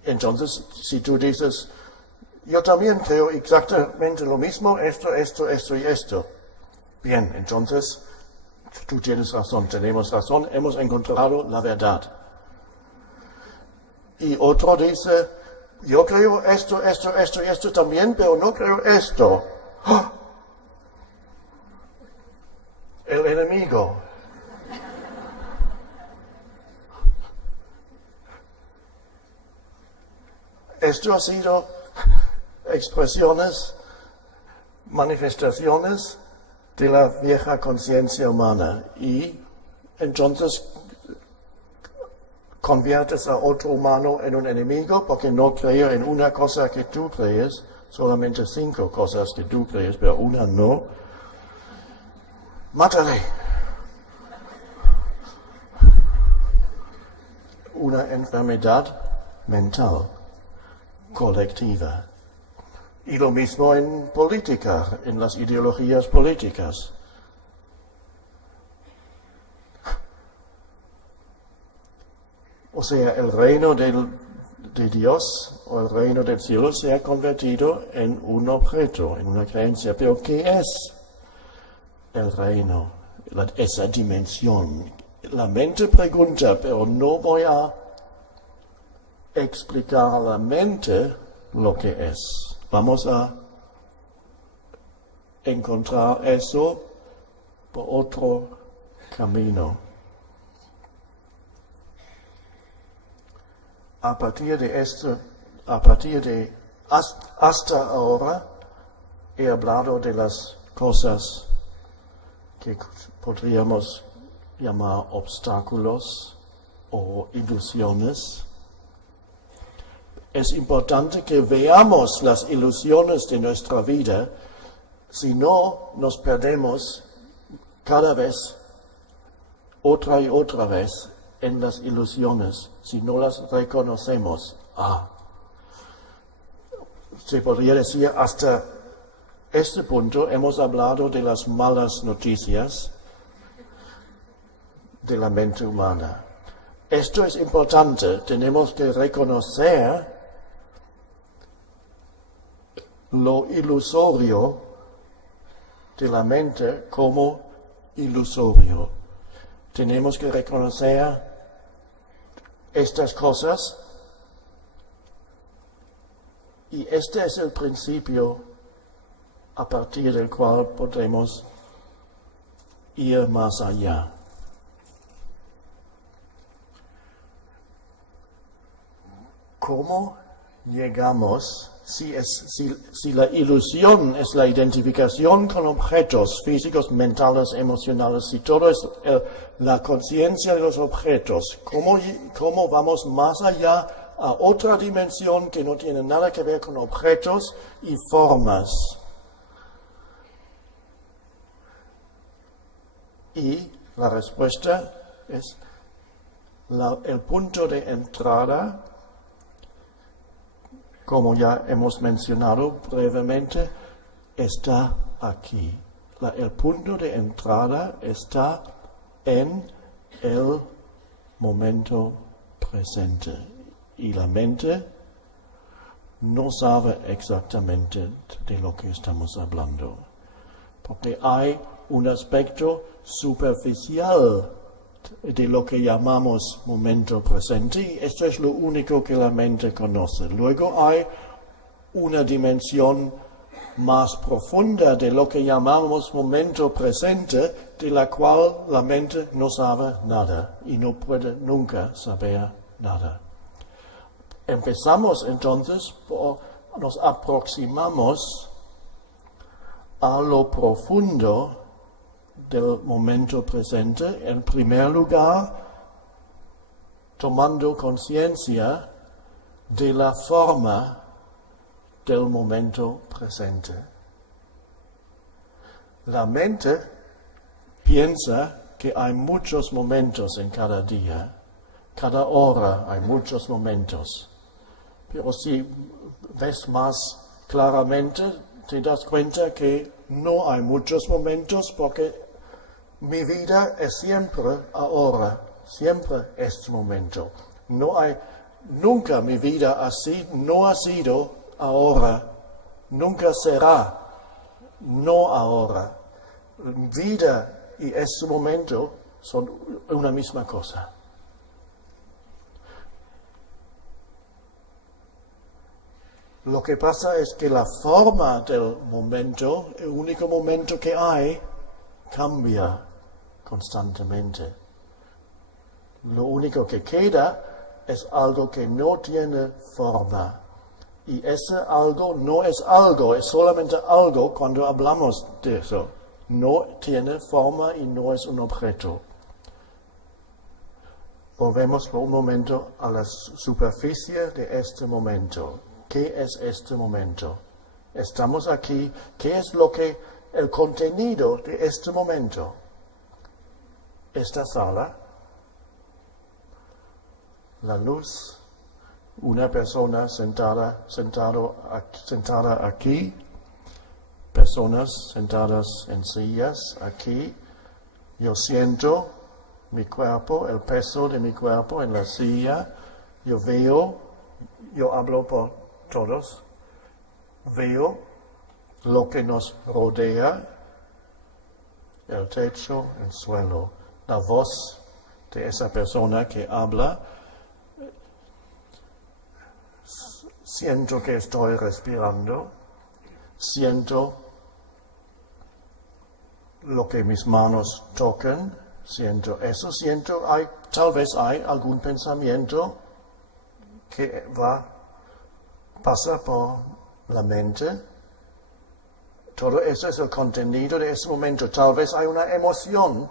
Entonces, si tú dices, yo también creo exactamente lo mismo, esto, esto, esto y esto. Bien, entonces, tú tienes razón, tenemos razón, hemos encontrado la verdad. Y otro dice, yo creo esto, esto, esto y esto también, pero no creo esto. ¡Oh! El enemigo. Esto ha sido expresiones, manifestaciones de la vieja conciencia humana y entonces conviertes a otro humano en un enemigo porque no cree en una cosa que tú crees, solamente 5 cosas que tú crees, pero una no. Mátale. Una enfermedad mental colectiva. Y lo mismo en política, en las ideologías políticas. O sea, el reino de Dios o el reino del cielo se ha convertido en un objeto, en una creencia. Pero ¿qué es el reino? Esa dimensión. La mente pregunta, pero no voy a explicar a la mente lo que es. Vamos a encontrar eso por otro camino. A partir de hasta ahora he hablado de las cosas que podríamos llamar obstáculos o ilusiones. Es importante que veamos las ilusiones de nuestra vida, si no nos perdemos cada vez, otra y otra vez, en las ilusiones, si no las reconocemos. Se podría decir hasta este punto hemos hablado de las malas noticias de la mente humana. Esto es importante, tenemos que reconocer lo ilusorio de la mente como ilusorio. Tenemos que reconocer estas cosas y este es el principio a partir del cual podemos ir más allá. ¿Cómo llegamos? Si la ilusión es la identificación con objetos físicos, mentales, emocionales, si todo es la conciencia de los objetos, ¿cómo vamos más allá a otra dimensión que no tiene nada que ver con objetos y formas? Y la respuesta es el punto de entrada. Como ya hemos mencionado brevemente, está aquí. El punto de entrada está en el momento presente. Y la mente no sabe exactamente de lo que estamos hablando. Porque hay un aspecto superficial de lo que llamamos momento presente, y esto es lo único que la mente conoce. Luego hay una dimensión más profunda de lo que llamamos momento presente, de la cual la mente no sabe nada y no puede nunca saber nada. Empezamos entonces, nos aproximamos a lo profundo del momento presente, en primer lugar, tomando conciencia de la forma del momento presente. La mente piensa que hay muchos momentos en cada día, cada hora hay muchos momentos. Pero si ves más claramente, te das cuenta que no hay muchos momentos porque mi vida es siempre ahora, siempre este momento. No hay, nunca mi vida así, no ha sido ahora, nunca será, no ahora. Vida y este momento son una misma cosa. Lo que pasa es que la forma del momento, el único momento que hay, cambia constantemente. Lo único que queda es algo que no tiene forma. Y ese algo no es algo, es solamente algo cuando hablamos de eso. No tiene forma y no es un objeto. Volvemos por un momento a la superficie de este momento. ¿Qué es este momento? Estamos aquí. ¿Qué es el contenido de este momento? Esta sala, la luz, una persona sentada aquí, personas sentadas en sillas aquí. Yo siento mi cuerpo, el peso de mi cuerpo en la silla. Yo veo, yo hablo por todos, veo lo que nos rodea, el techo, el suelo, la voz de esa persona que habla. Siento que estoy respirando, siento lo que mis manos tocan, siento eso, tal vez hay algún pensamiento que pasa por la mente. Todo eso es el contenido de ese momento. Tal vez hay una emoción,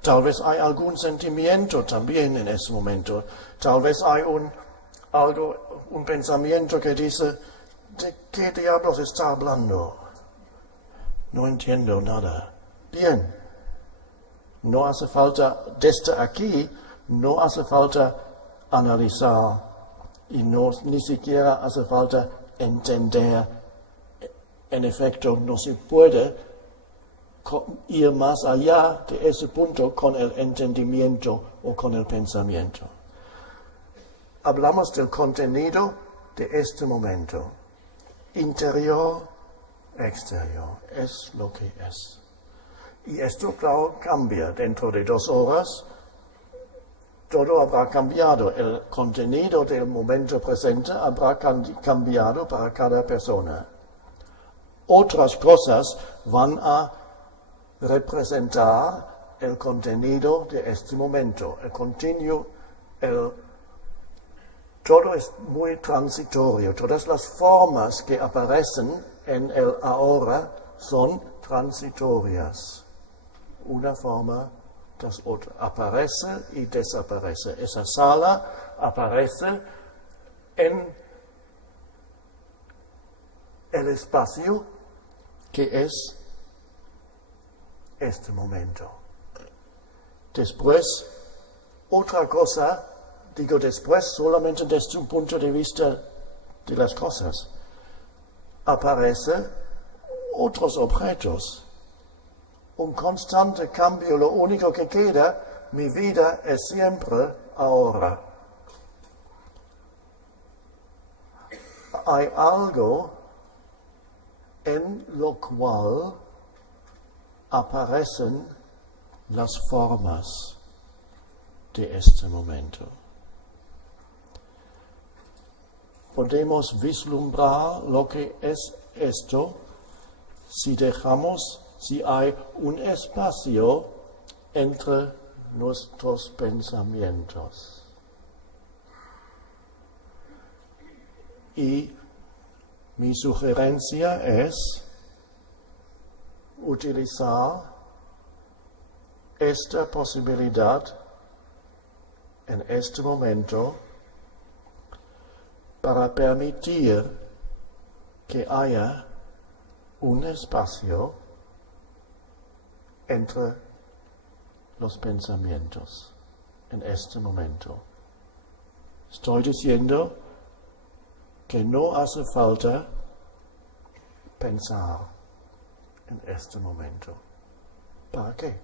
tal vez hay algún sentimiento también en ese momento. Tal vez hay un pensamiento que dice, ¿de qué diablos está hablando? No entiendo nada. Bien, no hace falta, desde aquí, no hace falta analizar y ni siquiera hace falta entender. En efecto, no se puede ir más allá de ese punto con el entendimiento o con el pensamiento. Hablamos del contenido de este momento. Interior, exterior, es lo que es. Y esto, claro, cambia. Dentro de 2 horas, todo habrá cambiado. El contenido del momento presente habrá cambiado para cada persona. Otras cosas van a representar el contenido de este momento. Todo es muy transitorio. Todas las formas que aparecen en el ahora son transitorias. Una forma tras otra. Aparece y desaparece. Esa sala aparece en el espacio que es este momento. Después, otra cosa, digo después solamente desde un punto de vista de las cosas, aparecen otros objetos. Un constante cambio, lo único que queda, mi vida es siempre ahora. Hay algo en lo cual aparecen las formas. de este momento. Podemos vislumbrar lo que es esto si hay un espacio entre nuestros pensamientos. Y mi sugerencia es utilizar esta posibilidad en este momento para permitir que haya un espacio entre los pensamientos en este momento. Estoy diciendo que no hace falta pensar en este momento. ¿Para qué?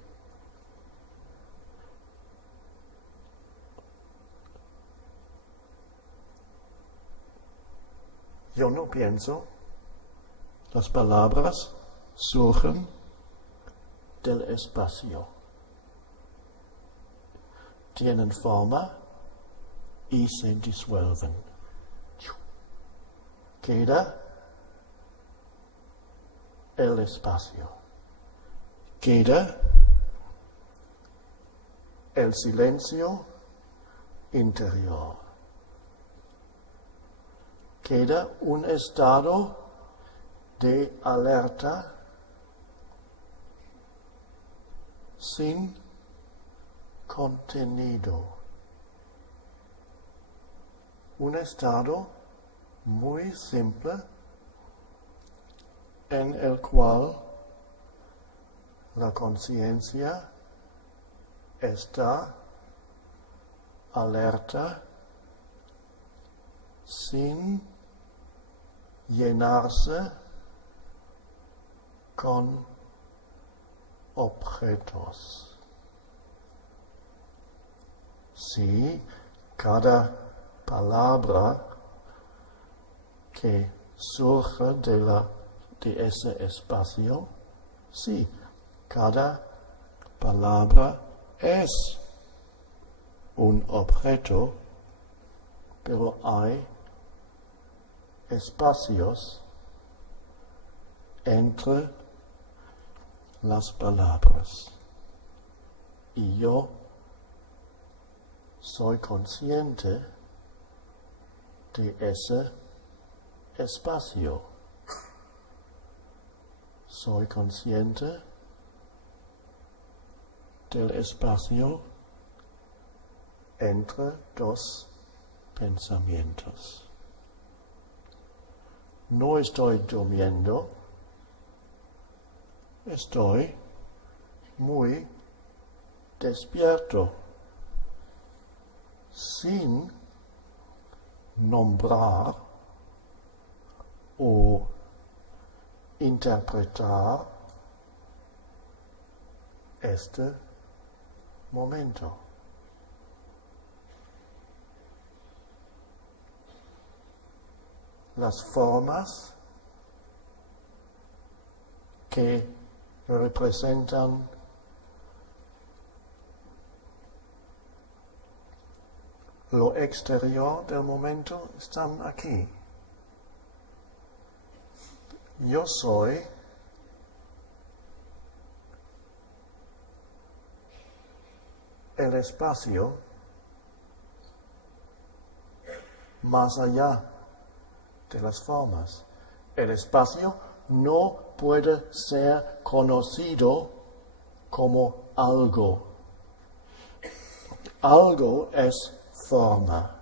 Yo no pienso. Las palabras surgen del espacio. Tienen forma y se disuelven. Queda el espacio. Queda el silencio interior. Queda un estado de alerta sin contenido. Un estado muy simple en el cual la conciencia está alerta sin llenarse con objetos. Sí, cada palabra que surge de ese espacio, sí, cada palabra es un objeto, pero hay espacios entre las palabras. Y yo soy consciente de ese espacio. Soy consciente del espacio entre dos pensamientos. No estoy durmiendo, estoy muy despierto, sin nombrar o interpretar este momento. Las formas que representan lo exterior del momento están aquí. Yo soy el espacio más allá de las formas. El espacio no puede ser conocido como algo. Algo es forma.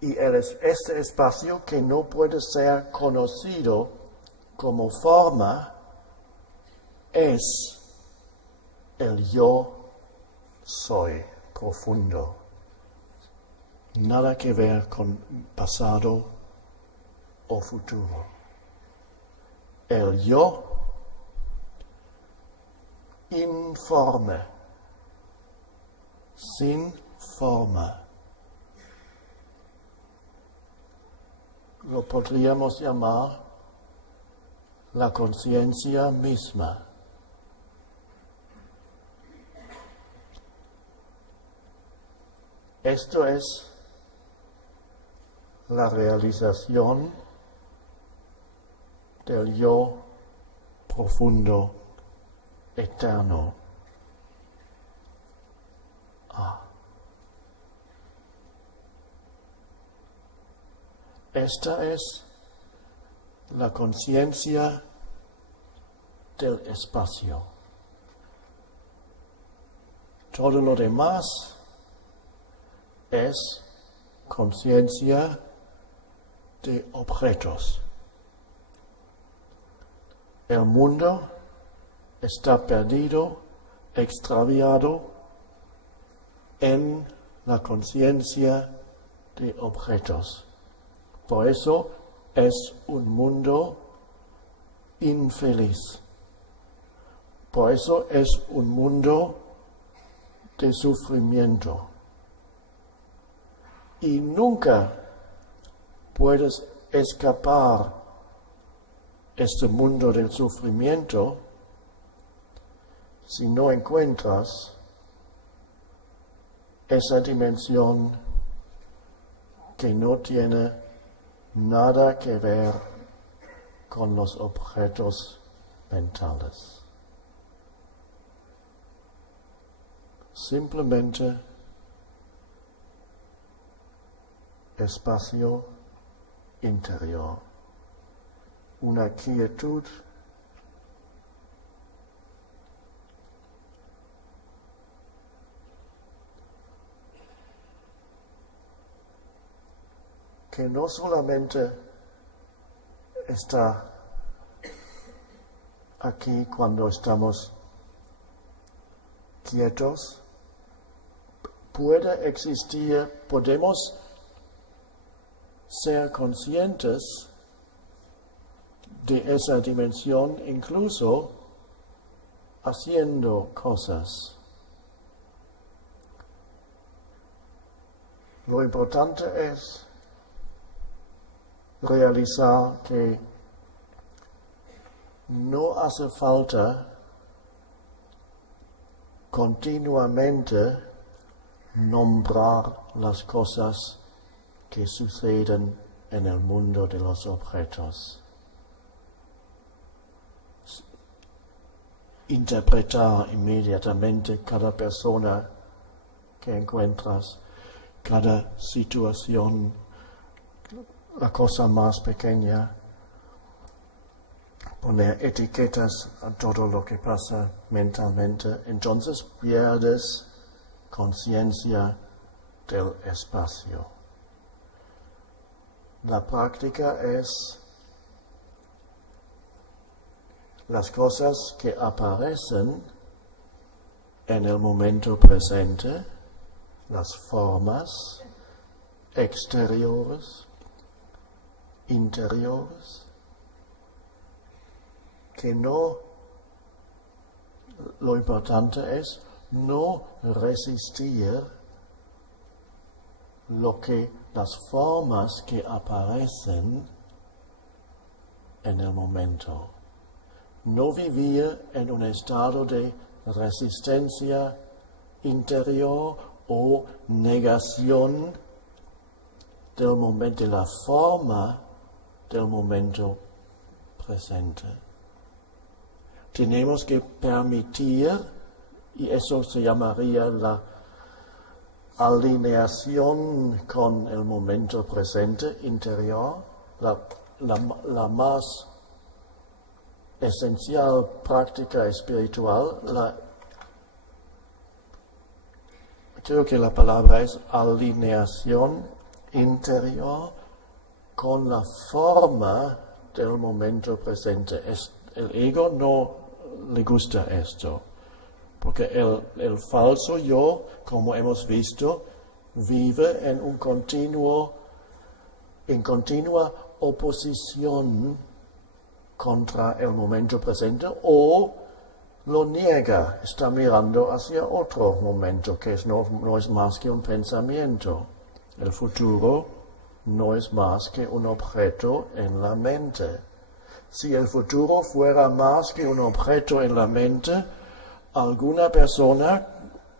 Y este espacio que no puede ser conocido como forma es el yo soy profundo. Nada que ver con pasado o futuro. El yo informe, sin forma. Lo podríamos llamar la conciencia misma. Esto es la realización del yo profundo, eterno. Esta es la conciencia del espacio. Todo lo demás es conciencia de objetos. El mundo está perdido, extraviado en la conciencia de objetos. Por eso es un mundo infeliz. Por eso es un mundo de sufrimiento. Y nunca puedes escapar este mundo del sufrimiento si no encuentras esa dimensión que no tiene nada que ver con los objetos mentales. Simplemente espacio interior, una quietud que no solamente está aquí cuando estamos quietos, puede existir, podemos ser conscientes de esa dimensión incluso haciendo cosas. Lo importante es realizar que no hace falta continuamente nombrar las cosas que suceden en el mundo de los objetos. Interpretar inmediatamente cada persona que encuentras, cada situación, la cosa más pequeña, poner etiquetas a todo lo que pasa mentalmente, entonces pierdes conciencia del espacio. La práctica es las cosas que aparecen en el momento presente, las formas exteriores, interiores, que no, lo importante es no resistir las formas que aparecen en el momento. No vivir en un estado de resistencia interior o negación del momento, de la forma del momento presente. Tenemos que permitir, y eso se llamaría la alineación con el momento presente interior, la más esencial práctica espiritual. Creo que la palabra es alineación interior con la forma del momento presente. El ego no le gusta esto, porque el falso yo, como hemos visto, vive en continua oposición contra el momento presente, o lo niega, está mirando hacia otro momento que no es más que un pensamiento. El futuro no es más que un objeto en la mente. Si el futuro fuera más que un objeto en la mente, alguna persona,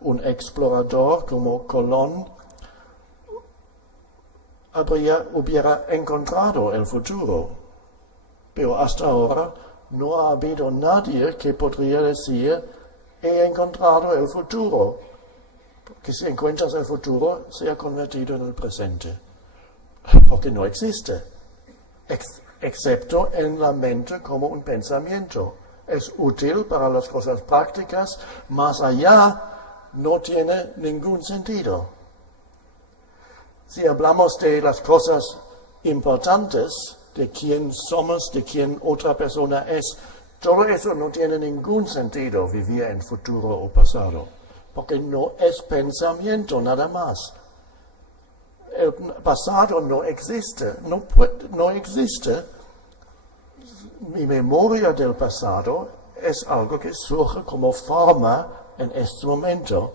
un explorador como Colón, hubiera encontrado el futuro. Pero hasta ahora no ha habido nadie que podría decir, he encontrado el futuro. Porque si encuentras el futuro, se ha convertido en el presente. Porque no existe. Excepto en la mente como un pensamiento. Es útil para las cosas prácticas, más allá no tiene ningún sentido. Si hablamos de las cosas importantes, de quién somos, de quién otra persona es, todo eso no tiene ningún sentido vivir en futuro o pasado, porque no es pensamiento nada más. El pasado no existe, no existe. Mi memoria del pasado es algo que surge como forma en este momento.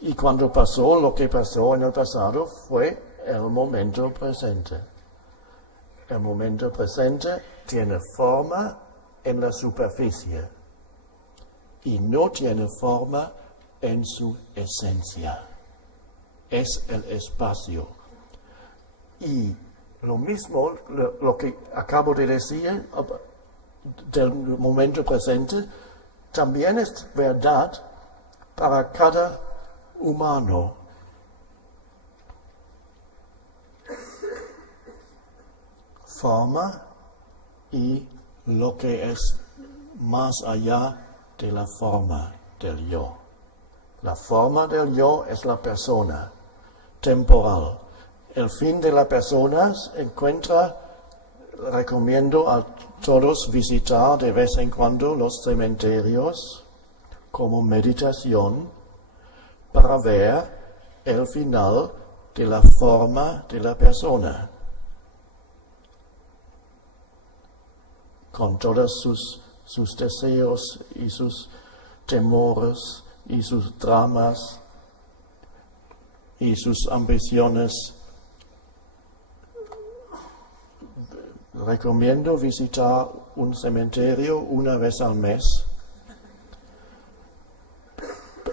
Y cuando pasó lo que pasó en el pasado fue el momento presente. El momento presente tiene forma en la superficie y no tiene forma en su esencia. Es el espacio. Y lo mismo, lo que acabo de decir del momento presente, también es verdad para cada humano. Forma y lo que es más allá de la forma del yo. La forma del yo es la persona, temporal. El fin de la persona se encuentra, recomiendo a todos visitar de vez en cuando los cementerios como meditación para ver el final de la forma de la persona, con todos sus deseos y sus temores y sus dramas y sus ambiciones. Recomiendo visitar un cementerio una vez al mes,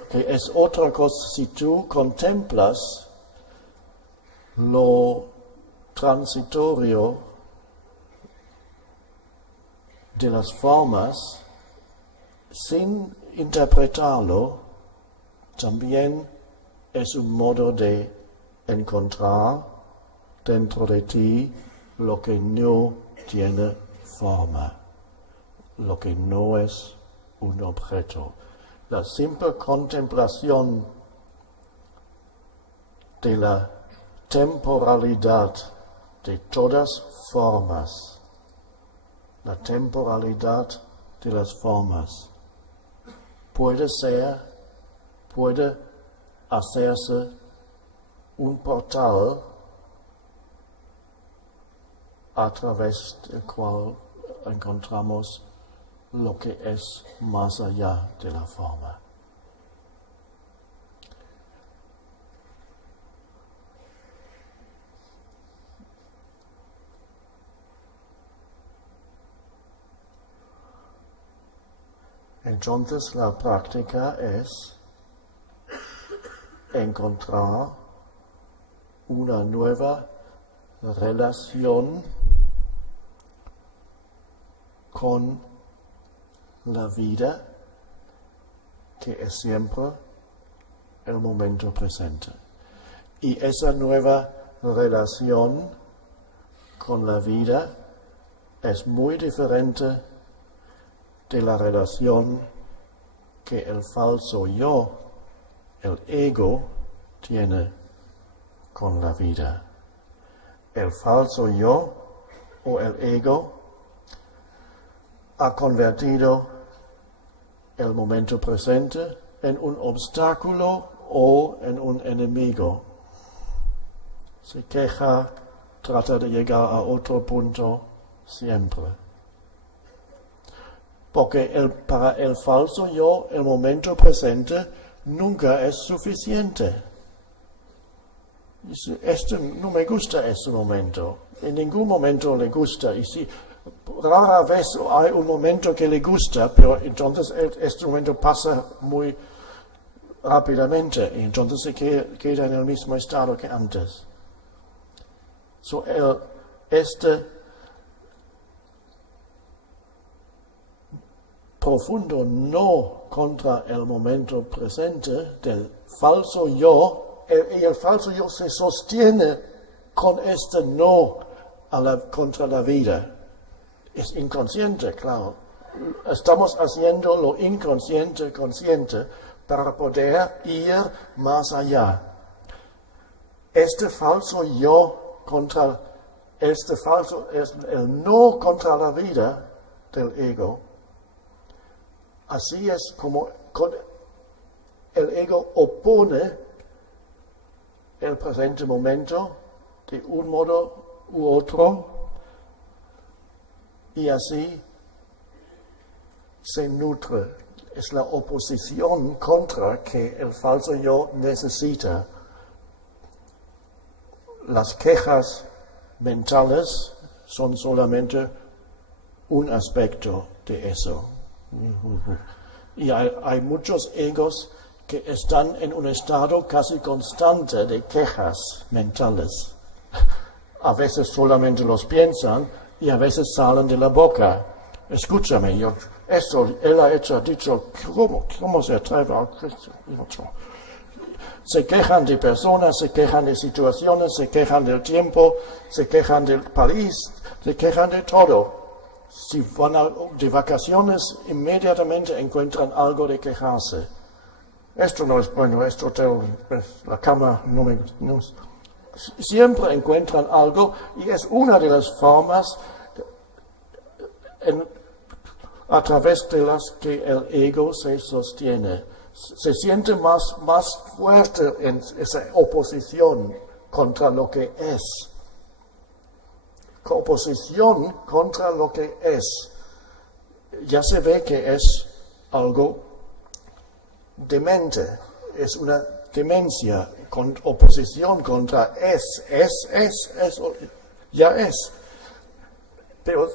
que es otra cosa si tú contemplas lo transitorio de las formas sin interpretarlo. También es un modo de encontrar dentro de ti lo que no tiene forma, lo que no es un objeto. La simple contemplación de la temporalidad de todas formas, la temporalidad de las formas, puede hacerse un portal a través del cual encontramos lo que es más allá de la forma. Entonces la práctica es encontrar una nueva relación con la vida, que es siempre el momento presente. Y esa nueva relación con la vida es muy diferente de la relación que el falso yo, el ego, tiene con la vida. El falso yo o el ego ha convertido el momento presente en un obstáculo o en un enemigo. Se queja, trata de llegar a otro punto siempre. Porque para el falso yo, el momento presente nunca es suficiente. Dice, no me gusta este momento. En ningún momento le gusta. Y si rara vez hay un momento que le gusta, pero entonces este momento pasa muy rápidamente y entonces se queda en el mismo estado que antes. So, este profundo no contra el momento presente del falso yo, y el falso yo se sostiene con este no contra la vida. Es inconsciente, claro. Estamos haciendo lo inconsciente consciente para poder ir más allá. Este falso yo contra, este falso, es el no contra la vida del ego. Así es como el ego opone el presente momento de un modo u otro y así se nutre. Es la oposición contra que el falso yo necesita. Las quejas mentales son solamente un aspecto de eso. Y hay muchos egos que están en un estado casi constante de quejas mentales. A veces solamente los piensan y a veces salen de la boca. Escúchame, él ha dicho, ¿cómo se atreve a esto? Se quejan de personas, se quejan de situaciones, se quejan del tiempo, se quejan del país, se quejan de todo. Si van de vacaciones, inmediatamente encuentran algo de quejarse. Esto no es bueno, la cama no me gusta. No. Siempre encuentran algo y es una de las formas a través de las que el ego se sostiene. Se siente más fuerte en esa oposición contra lo que es. Oposición contra lo que es. Ya se ve que es algo demente, es una demencia, con oposición contra ya es. Pero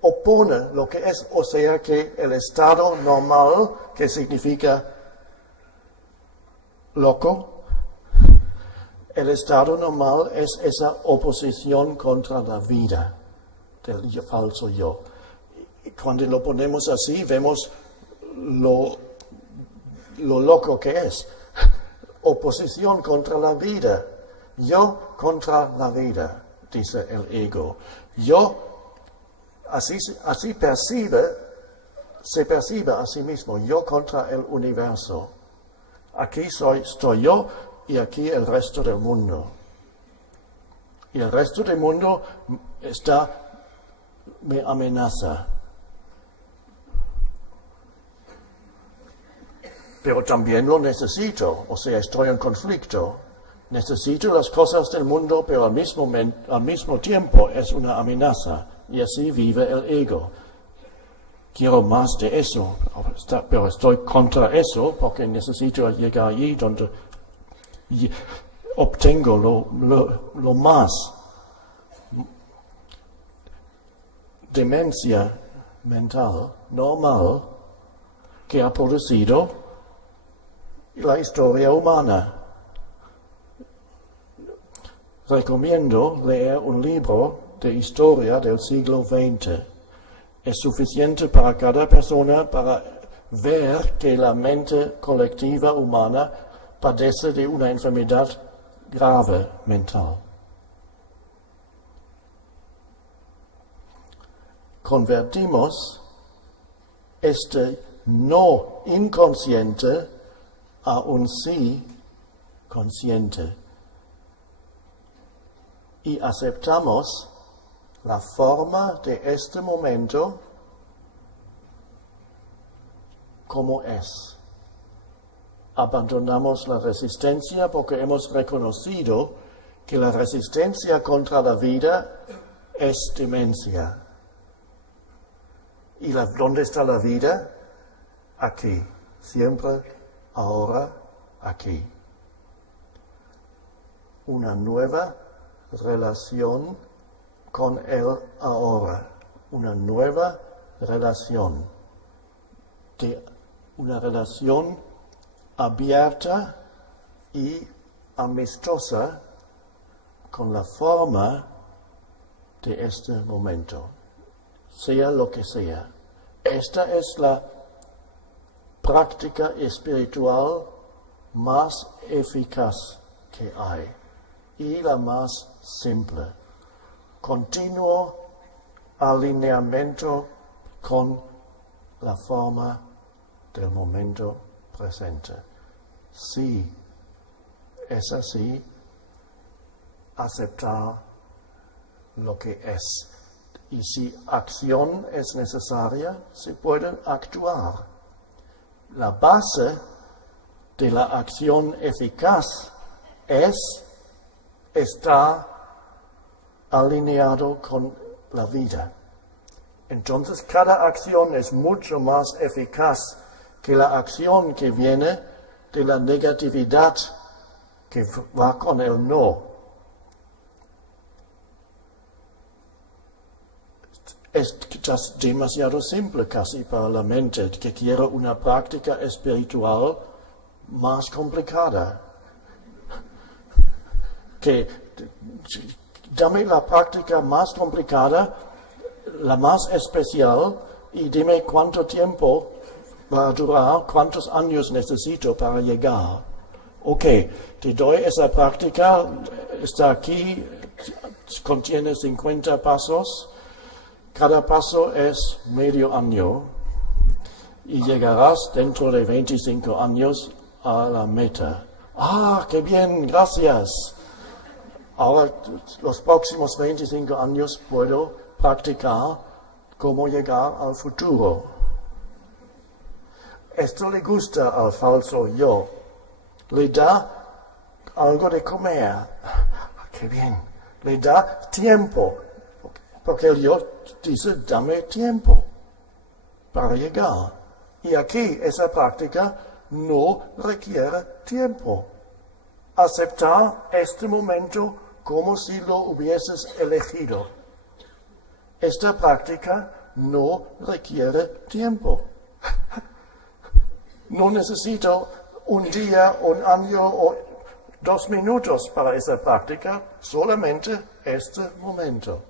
opone lo que es, o sea que el estado normal, que significa loco, el estado normal es esa oposición contra la vida del falso yo. Y cuando lo ponemos así, vemos lo loco que es. Oposición contra la vida. Yo contra la vida, dice el ego. Yo, así se percibe a sí mismo. Yo contra el universo. Aquí estoy yo y aquí el resto del mundo. Y el resto del mundo me amenaza. Pero también lo necesito, o sea, estoy en conflicto. Necesito las cosas del mundo, pero al mismo tiempo es una amenaza. Y así vive el ego. Quiero más de eso, pero estoy contra eso porque necesito llegar allí donde obtengo lo más. Demencia mental normal que ha producido la historia humana. Recomiendo leer un libro de historia del siglo XX. Es suficiente para cada persona para ver que la mente colectiva humana padece de una enfermedad grave mental. Convertimos este no inconsciente a un sí consciente y aceptamos la forma de este momento como es. Abandonamos la resistencia porque hemos reconocido que la resistencia contra la vida es demencia. ¿Y dónde está la vida? Aquí, siempre, ahora, aquí. Una nueva relación con el ahora, una nueva relación, una relación abierta y amistosa con la forma de este momento, sea lo que sea. Esta es la práctica espiritual más eficaz que hay y la más simple. Continuo alineamiento con la forma del momento presente. Si es así, aceptar lo que es. Y si acción es necesaria, se puede actuar. La base de la acción eficaz es estar alineado con la vida. Entonces, cada acción es mucho más eficaz que la acción que viene de la negatividad que va con el no. Es demasiado simple casi para la mente que quiere una práctica espiritual más complicada. Que dame la práctica más complicada, la más especial, y dime cuánto tiempo va a durar, cuántos años necesito para llegar. Ok, te doy esa práctica, está aquí, contiene 50 pasos. Cada paso es medio año y llegarás dentro de 25 años a la meta. ¡Ah, qué bien! Gracias. Ahora, los próximos 25 años puedo practicar cómo llegar al futuro. Esto le gusta al falso yo. Le da algo de comer. ¡Qué bien! Le da tiempo. Porque el yo dice, dame tiempo para llegar. Y aquí, esa práctica no requiere tiempo. Aceptar este momento como si lo hubieses elegido. Esta práctica no requiere tiempo. No necesito un día, un año o 2 minutos para esa práctica, solamente este momento.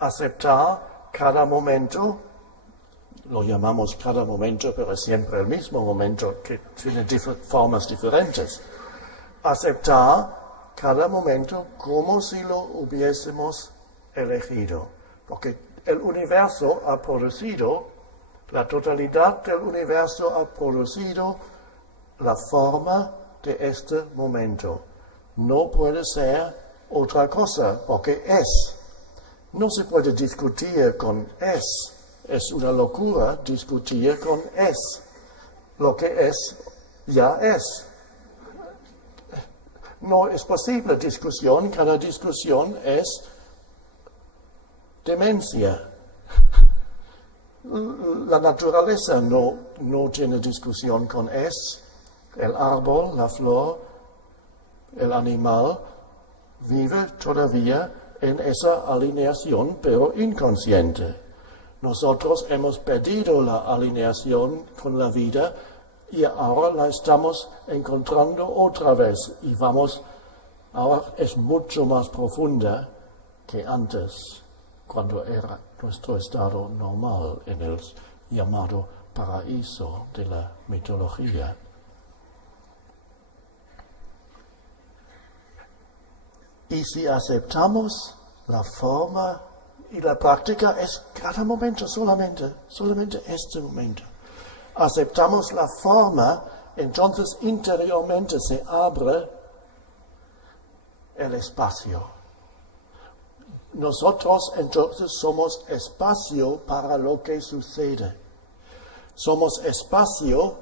Aceptar cada momento, lo llamamos cada momento, pero es siempre el mismo momento que tiene formas diferentes. Aceptar cada momento como si lo hubiésemos elegido, porque el universo ha producido, la totalidad del universo ha producido la forma de este momento. No puede ser otra cosa, porque es. No se puede discutir con es. Es una locura discutir con es. Lo que es, ya es. No es posible discusión. Cada discusión es demencia. La naturaleza no tiene discusión con es. El árbol, la flor, el animal vive todavía en esa alineación, pero inconsciente. Nosotros hemos perdido la alineación con la vida y ahora la estamos encontrando otra vez. Y ahora es mucho más profunda que antes, cuando era nuestro estado normal en el llamado paraíso de la mitología. Y si aceptamos la forma y la práctica, es cada momento solamente este momento. Aceptamos la forma, entonces interiormente se abre el espacio. Nosotros entonces somos espacio para lo que sucede. Somos espacio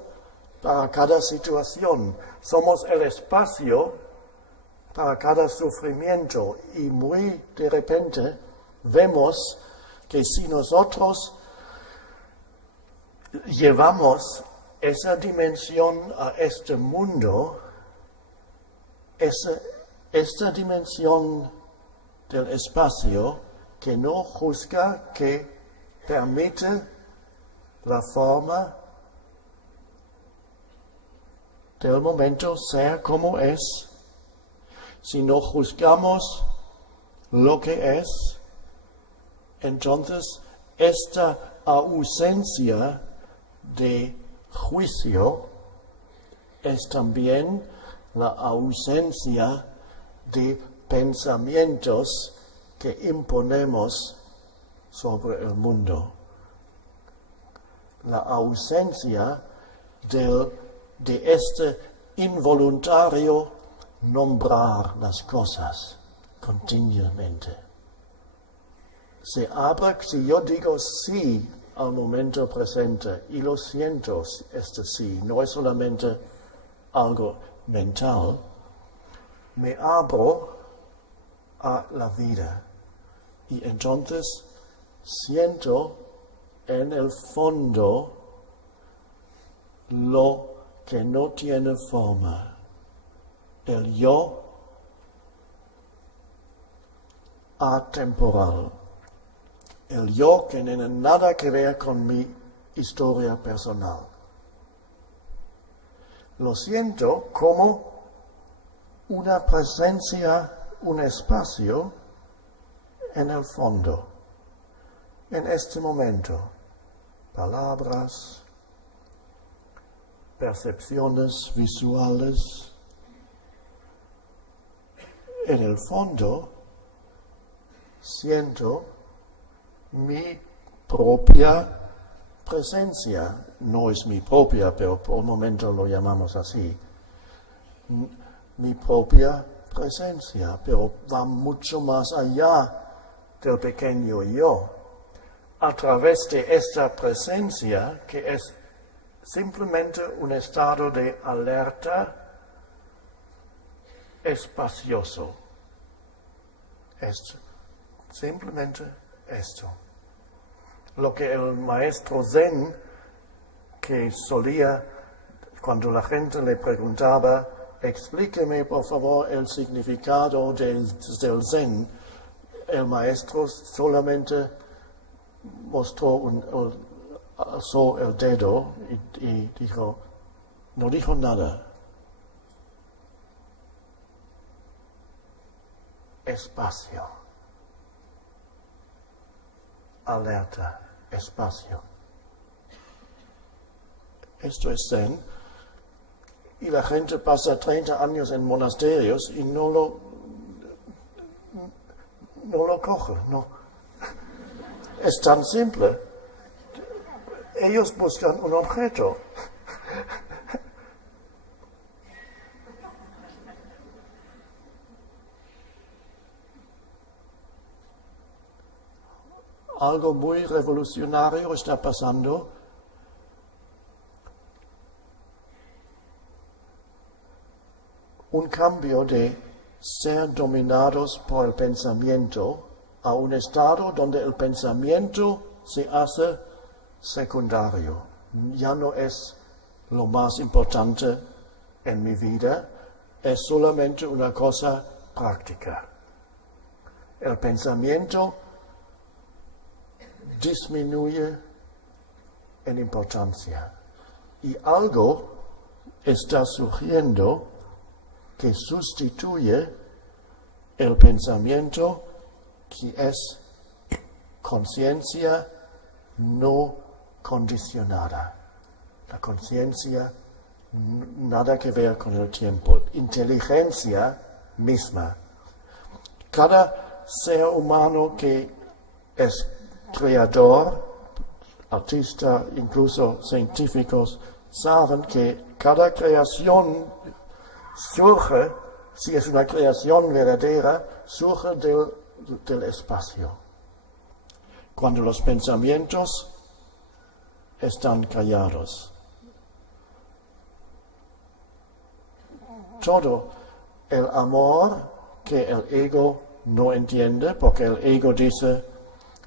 para cada situación. Somos el espacio para cada sufrimiento, y muy de repente vemos que si nosotros llevamos esa dimensión a este mundo, esta dimensión del espacio que no juzga, que permite la forma del momento ser como es. Si no juzgamos lo que es, entonces esta ausencia de juicio es también la ausencia de pensamientos que imponemos sobre el mundo. La ausencia de este involuntario nombrar las cosas continuamente. Si yo digo sí al momento presente y lo siento, este sí, no es solamente algo mental, me abro a la vida y entonces siento en el fondo lo que no tiene forma, el yo atemporal, el yo que no tiene nada que ver con mi historia personal. Lo siento como una presencia, un espacio en el fondo, en este momento. Palabras, percepciones visuales. En el fondo siento mi propia presencia. No es mi propia, pero por el momento lo llamamos así. Mi propia presencia, pero va mucho más allá del pequeño yo. A través de esta presencia, que es simplemente un estado de alerta espacioso. Simplemente esto. Lo que el maestro Zen, que solía, cuando la gente le preguntaba, explíqueme por favor el significado del Zen, el maestro solamente alzó el dedo y dijo, no dijo nada. Espacio. Alerta. Espacio. Esto es Zen. Y la gente pasa 30 años en monasterios y no lo coge. No. Es tan simple. Ellos buscan un objeto. Algo muy revolucionario está pasando. Un cambio de ser dominados por el pensamiento a un estado donde el pensamiento se hace secundario. Ya no es lo más importante en mi vida, es solamente una cosa práctica. El pensamiento disminuye en importancia y algo está surgiendo que sustituye el pensamiento, que es conciencia no condicionada. La conciencia nada que ver con el tiempo. Inteligencia misma. Cada ser humano que es creador, artista, incluso científicos, saben que cada creación surge, si es una creación verdadera, surge del espacio. Cuando los pensamientos están callados. Todo el amor que el ego no entiende, porque el ego dice,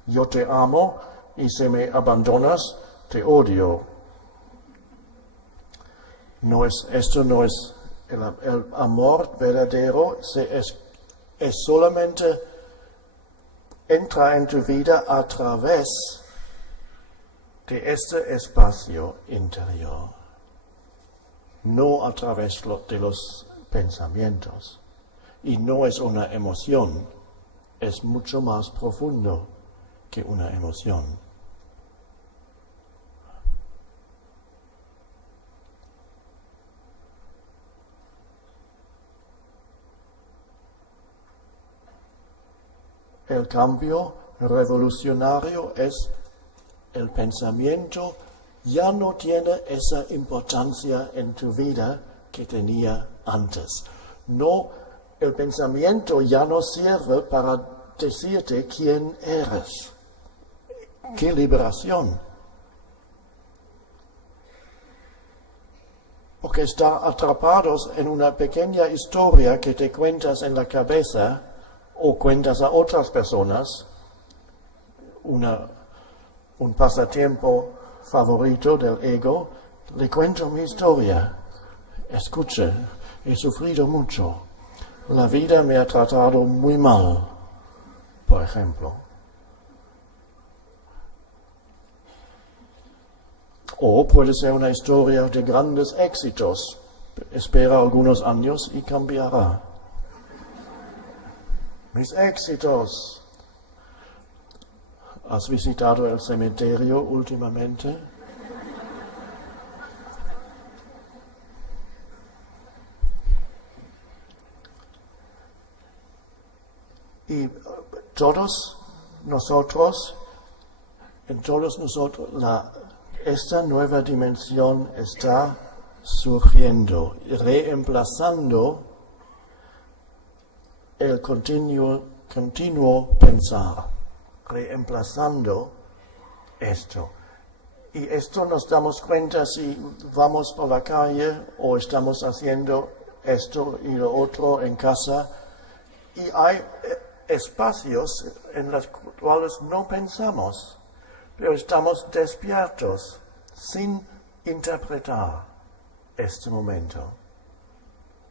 yo te amo y si me abandonas, te odio. Esto no es el amor verdadero, es solamente entra en tu vida a través de este espacio interior, no a través de los pensamientos. Y no es una emoción, es mucho más profundo que una emoción. El cambio revolucionario es el pensamiento ya no tiene esa importancia en tu vida que tenía antes. No, el pensamiento ya no sirve para decirte quién eres. ¡Qué liberación! Porque están atrapados en una pequeña historia que te cuentas en la cabeza o cuentas a otras personas, un pasatiempo favorito del ego, le cuento mi historia. Escuche, he sufrido mucho. La vida me ha tratado muy mal, por ejemplo. O puede ser una historia de grandes éxitos. Espera algunos años y cambiará. Mis éxitos. ¿Has visitado el cementerio últimamente? Y todos nosotros, esta nueva dimensión está surgiendo, reemplazando el continuo pensar, reemplazando esto. Y esto nos damos cuenta si vamos por la calle o estamos haciendo esto y lo otro en casa. Y hay espacios en los cuales no pensamos, pero estamos despiertos, sin interpretar este momento.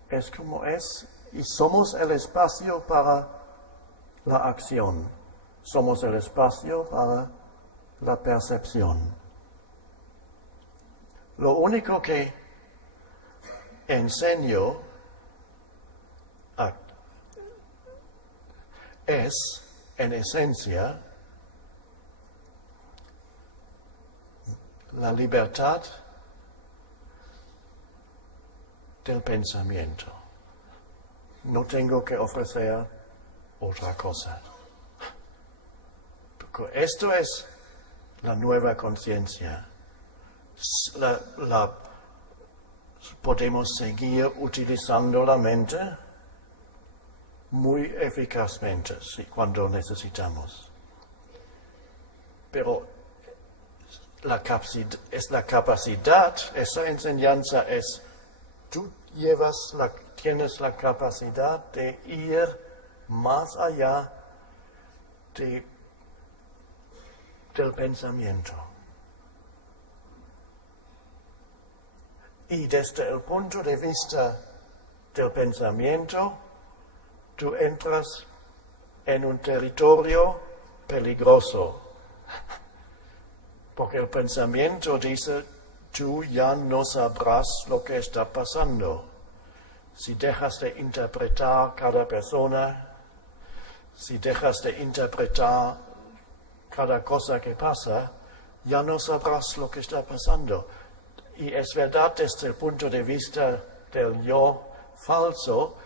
Es como es, y somos el espacio para la acción, somos el espacio para la percepción. Lo único que enseño es, en esencia, la libertad del pensamiento. No tengo que ofrecer otra cosa. Porque esto es la nueva conciencia. Podemos seguir utilizando la mente muy eficazmente, sí, cuando necesitamos. Pero es la capacidad, esa enseñanza es, tú tienes la capacidad de ir más allá del pensamiento. Y desde el punto de vista del pensamiento, tú entras en un territorio peligroso. Porque el pensamiento dice, tú ya no sabrás lo que está pasando. Si dejas de interpretar cada persona, si dejas de interpretar cada cosa que pasa, ya no sabrás lo que está pasando. Y es verdad desde el punto de vista del yo falso,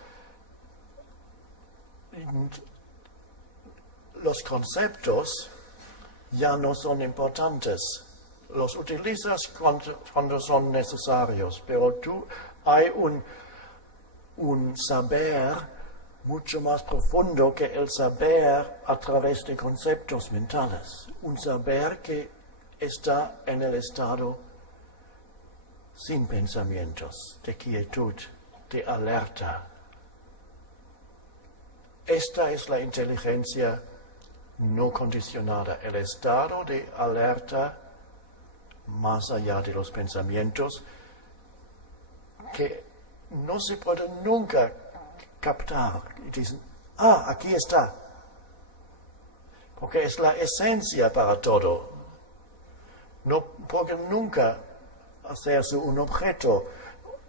los conceptos ya no son importantes. Los utilizas cuando son necesarios, pero hay un saber mucho más profundo que el saber a través de conceptos mentales. Un saber que está en el estado sin pensamientos, de quietud, de alerta. Esta es la inteligencia no condicionada, el estado de alerta más allá de los pensamientos que no se puede nunca captar. Y dicen, aquí está. Porque es la esencia para todo. No puede nunca hacerse un objeto.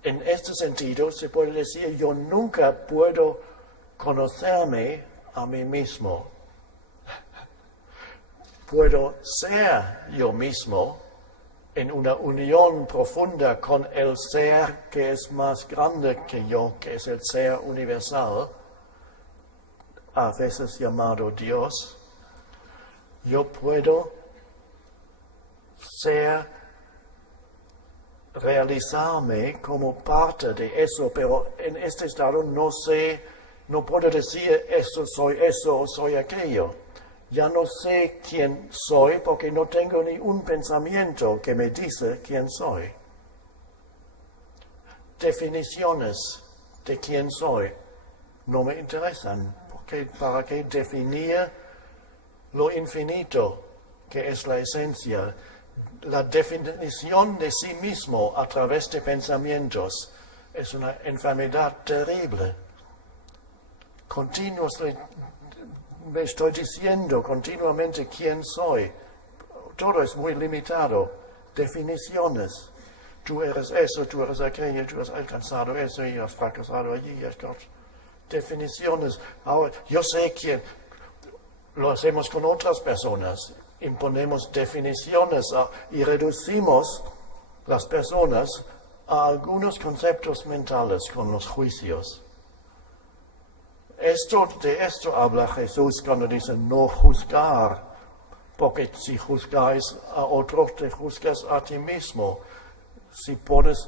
En este sentido se puede decir, yo nunca puedo conocerme a mí mismo. Puedo ser yo mismo en una unión profunda con el ser que es más grande que yo, que es el ser universal, a veces llamado Dios. Yo puedo realizarme como parte de eso, pero en este estado no puedo decir eso o soy aquello. Ya no sé quién soy porque no tengo ni un pensamiento que me dice quién soy. Definiciones de quién soy no me interesan, porque ¿para qué definir lo infinito que es la esencia? La definición de sí mismo a través de pensamientos es una enfermedad terrible. Me estoy diciendo continuamente quién soy. Todo es muy limitado. Definiciones. Tú eres eso, tú eres aquello, tú has alcanzado eso y has fracasado allí. Definiciones. Ahora, yo sé quién. Lo hacemos con otras personas. Imponemos definiciones y reducimos las personas a algunos conceptos mentales con los juicios. De esto habla Jesús cuando dice no juzgar, porque si juzgáis a otros, te juzgas a ti mismo. Si pones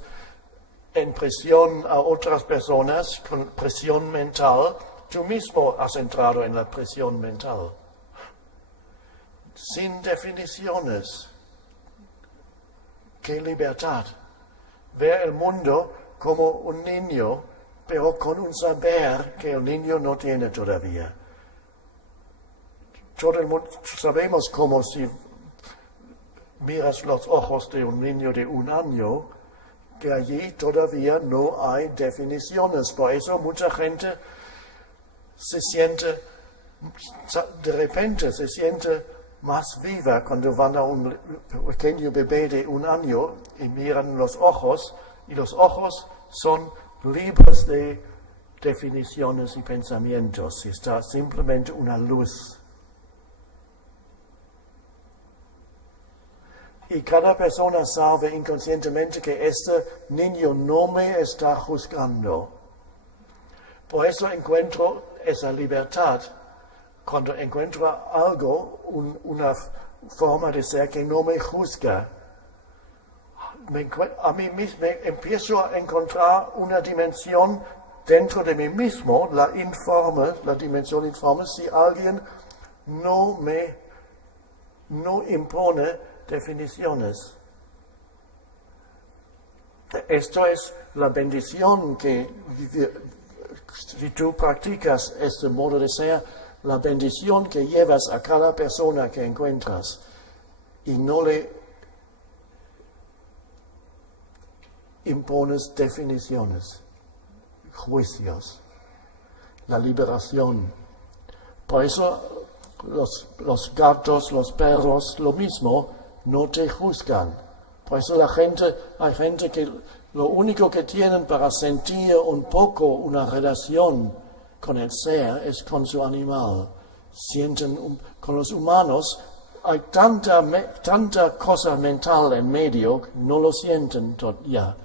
en presión a otras personas con presión mental, tú mismo has entrado en la presión mental. Sin definiciones. ¡Qué libertad! Ver el mundo como un niño, pero con un saber que el niño no tiene todavía. Todo el mundo, sabemos como si miras los ojos de un niño de 1 año, que allí todavía no hay definiciones. Por eso mucha gente de repente se siente más viva cuando van a un pequeño bebé de 1 año y miran los ojos, y los ojos son libres de definiciones y pensamientos. Está simplemente una luz. Y cada persona sabe inconscientemente que este niño no me está juzgando. Por eso encuentro esa libertad cuando encuentro algo, una forma de ser que no me juzga. A mí mismo empiezo a encontrar una dimensión dentro de mí mismo, la dimensión informe, si alguien no impone definiciones. Esto es la bendición que, si tú practicas este modo de ser, la bendición que llevas a cada persona que encuentras y no le impones definiciones, juicios, la liberación. Por eso los gatos, los perros, lo mismo, no te juzgan. Por eso hay gente que lo único que tienen para sentir un poco una relación con el ser es con su animal. Con los humanos hay tanta cosa mental en medio que no lo sienten ya.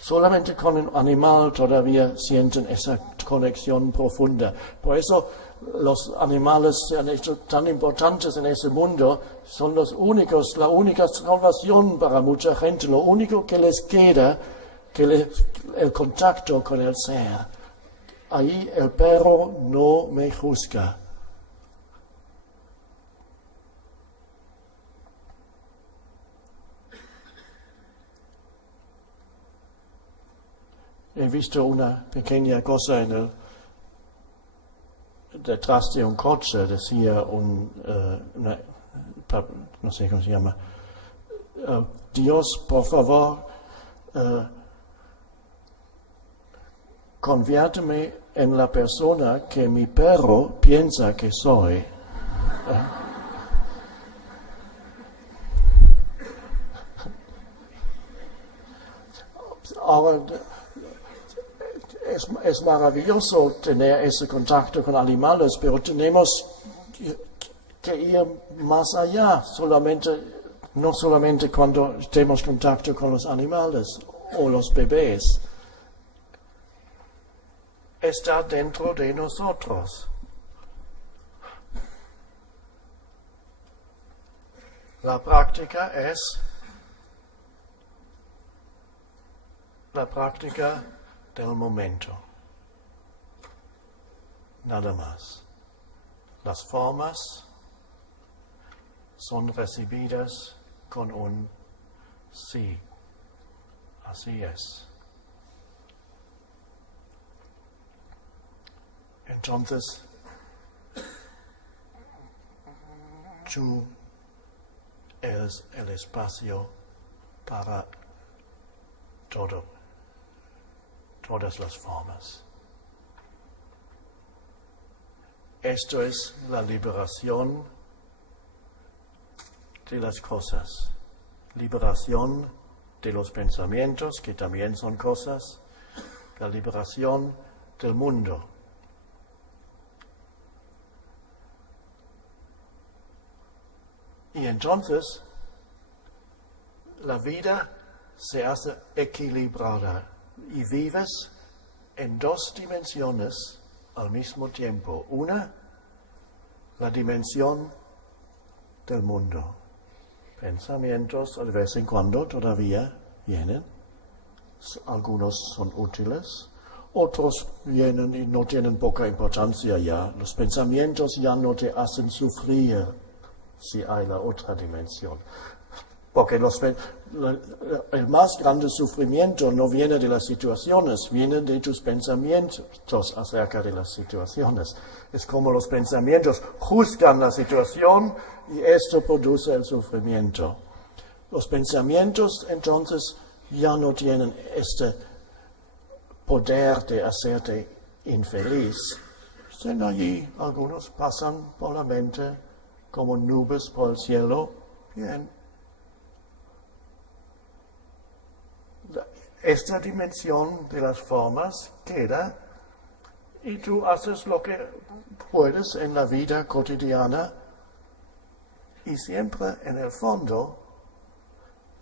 Solamente con el animal todavía sienten esa conexión profunda. Por eso los animales se han hecho tan importantes en ese mundo, son la única salvación para mucha gente, lo único que les queda, el contacto con el ser. Ahí el perro no me juzga. He visto una pequeña cosa detrás de un coche, decía no sé cómo se llama, Dios, por favor, conviérteme en la persona que mi perro piensa que soy. Ahora, es maravilloso tener ese contacto con animales, pero tenemos que ir más allá, no solamente cuando tenemos contacto con los animales o los bebés. Está dentro de nosotros. La práctica es la práctica del momento. Nada más. Las formas son recibidas con un sí. Así es. Entonces, tú eres el espacio para todo, todas las formas. Esto es la liberación de las cosas, liberación de los pensamientos, que también son cosas, la liberación del mundo. Y entonces, la vida se hace equilibrada y vives en dos dimensiones al mismo tiempo. Una, la dimensión del mundo. Pensamientos de vez en cuando todavía vienen. Algunos son útiles, otros vienen y no tienen poca importancia ya. Los pensamientos ya no te hacen sufrir si hay la otra dimensión. Porque el más grande sufrimiento no viene de las situaciones, viene de tus pensamientos acerca de las situaciones. Es como los pensamientos juzgan la situación y esto produce el sufrimiento. Los pensamientos entonces ya no tienen este poder de hacerte infeliz. Están allí, algunos pasan por la mente como nubes por el cielo. Bien. Esta dimensión de las formas queda y tú haces lo que puedes en la vida cotidiana y siempre en el fondo,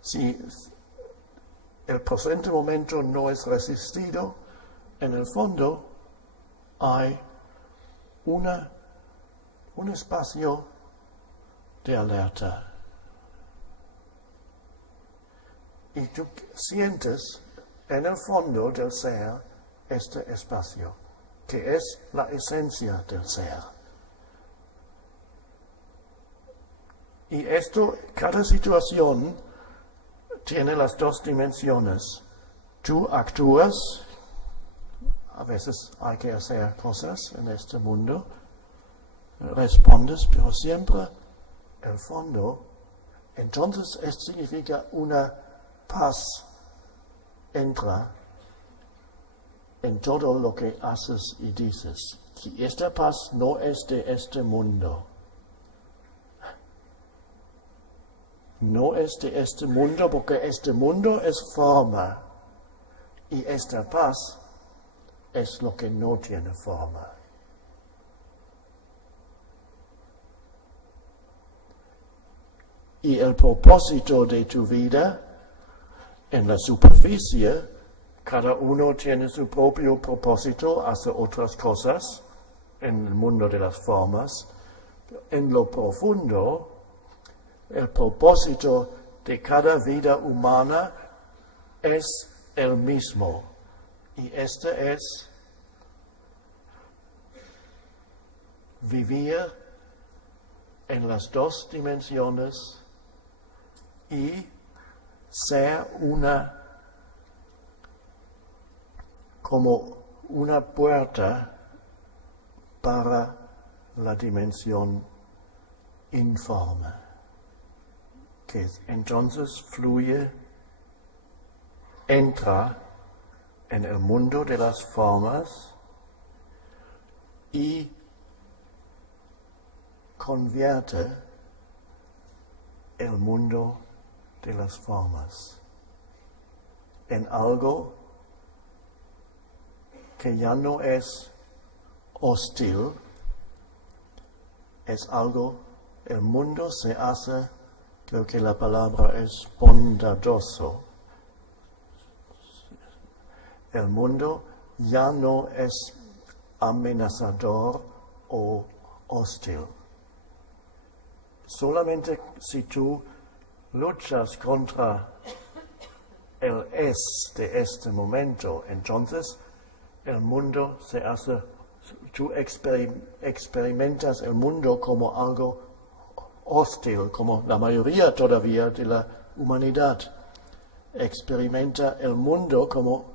si el presente momento no es resistido, en el fondo hay un espacio de alerta. Y tú sientes en el fondo del ser este espacio, que es la esencia del ser. Y esto, cada situación tiene las dos dimensiones. Tú actúas, a veces hay que hacer cosas en este mundo, respondes, pero siempre el fondo, entonces esto significa una paz entra en todo lo que haces y dices. Y esta paz no es de este mundo. No es de este mundo porque este mundo es forma. Y esta paz es lo que no tiene forma. Y el propósito de tu vida, en la superficie, cada uno tiene su propio propósito, hace otras cosas en el mundo de las formas. En lo profundo, el propósito de cada vida humana es el mismo. Y este es vivir en las dos dimensiones y ser como una puerta para la dimensión informe, que entonces fluye, entra en el mundo de las formas y convierte el mundo de las formas en algo que ya no es hostil, es algo, el mundo se hace, creo que la palabra es bondadoso. El mundo ya no es amenazador o hostil. Solamente si tú luchas contra el es de este momento, entonces el mundo se hace, tú experimentas el mundo como algo hostil, como la mayoría todavía de la humanidad experimenta el mundo como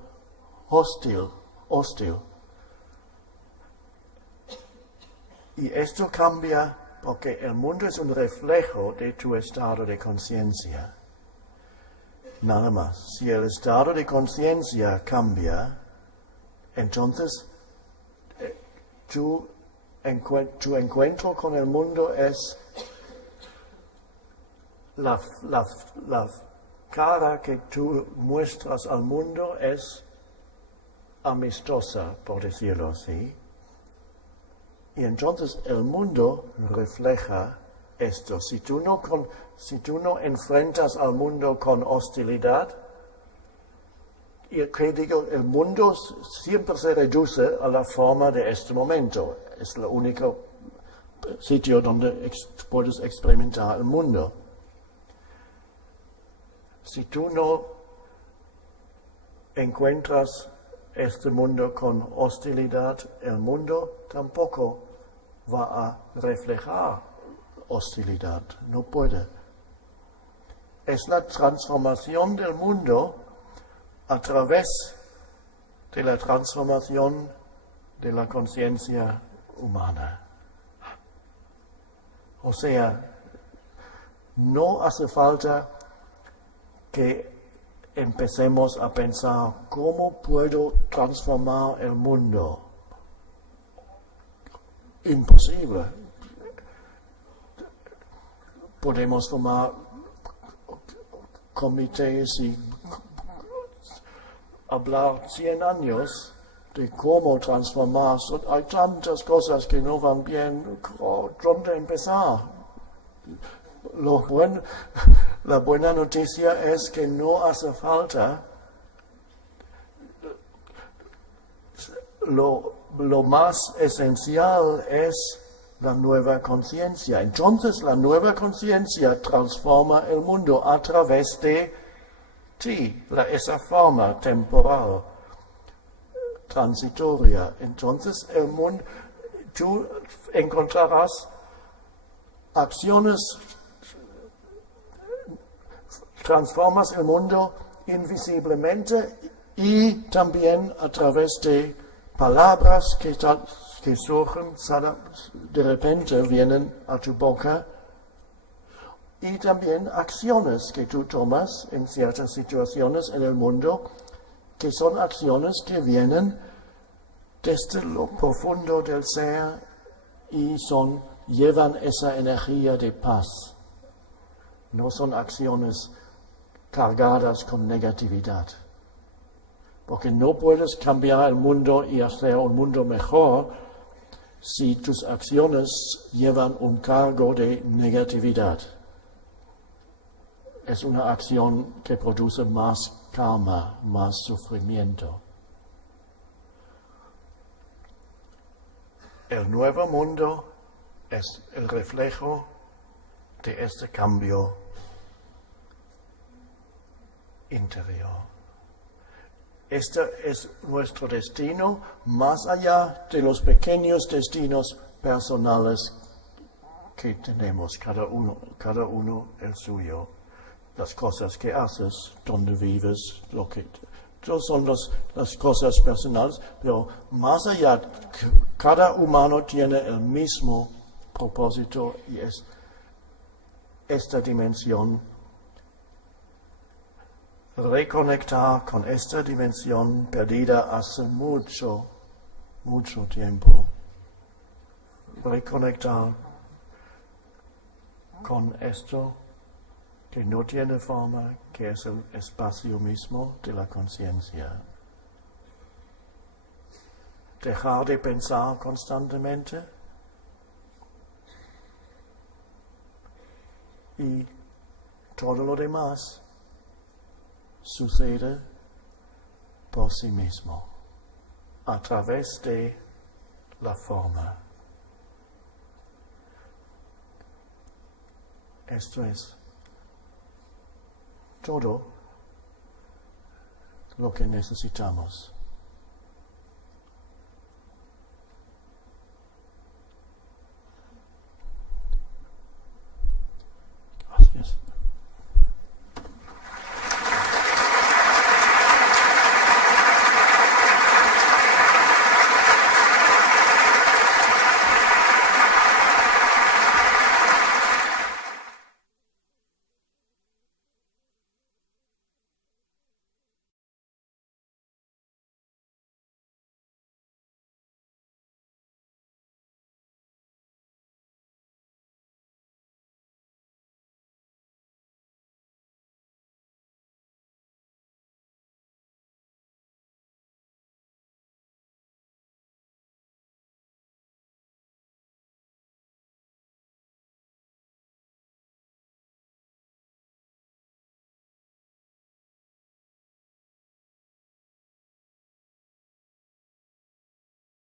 hostil. Y esto cambia porque el mundo es un reflejo de tu estado de conciencia. Nada más. Si el estado de conciencia cambia, entonces tu encuentro con el mundo es la cara que tú muestras al mundo es amistosa, por decirlo así. Y entonces el mundo refleja esto. Si tú no enfrentas al mundo con hostilidad, y que digo, el mundo siempre se reduce a la forma de este momento. Es el único sitio donde puedes experimentar el mundo. Si tú no encuentras este mundo con hostilidad, el mundo tampoco va a reflejar hostilidad, no puede. Es la transformación del mundo a través de la transformación de la conciencia humana. O sea, no hace falta que empecemos a pensar cómo puedo transformar el mundo. Imposible. Podemos formar comités y hablar 100 años de cómo transformar. Hay tantas cosas que no van bien. ¿Dónde empezar? La buena noticia es que no hace falta. Lo más esencial es la nueva conciencia. Entonces la nueva conciencia transforma el mundo a través de ti, esa forma temporal, transitoria. Entonces el mundo, tú encontrarás acciones, transformas el mundo invisiblemente y también a través de palabras que surgen, de repente vienen a tu boca, y también acciones que tú tomas en ciertas situaciones en el mundo, que son acciones que vienen desde lo profundo del ser y llevan esa energía de paz. No son acciones cargadas con negatividad. Porque no puedes cambiar el mundo y hacer un mundo mejor si tus acciones llevan un cargo de negatividad. Es una acción que produce más karma, más sufrimiento. El nuevo mundo es el reflejo de este cambio interior. Este es nuestro destino, más allá de los pequeños destinos personales que tenemos, cada uno el suyo. Las cosas que haces, donde vives, todas son las cosas personales, pero más allá, cada humano tiene el mismo propósito y es esta dimensión. Reconectar con esta dimensión perdida hace mucho tiempo. Reconectar con esto que no tiene forma, que es el espacio mismo de la conciencia. dejar de pensar constantemente y todo lo demás sucede por sí mismo, a través de la forma. Esto es todo lo que necesitamos.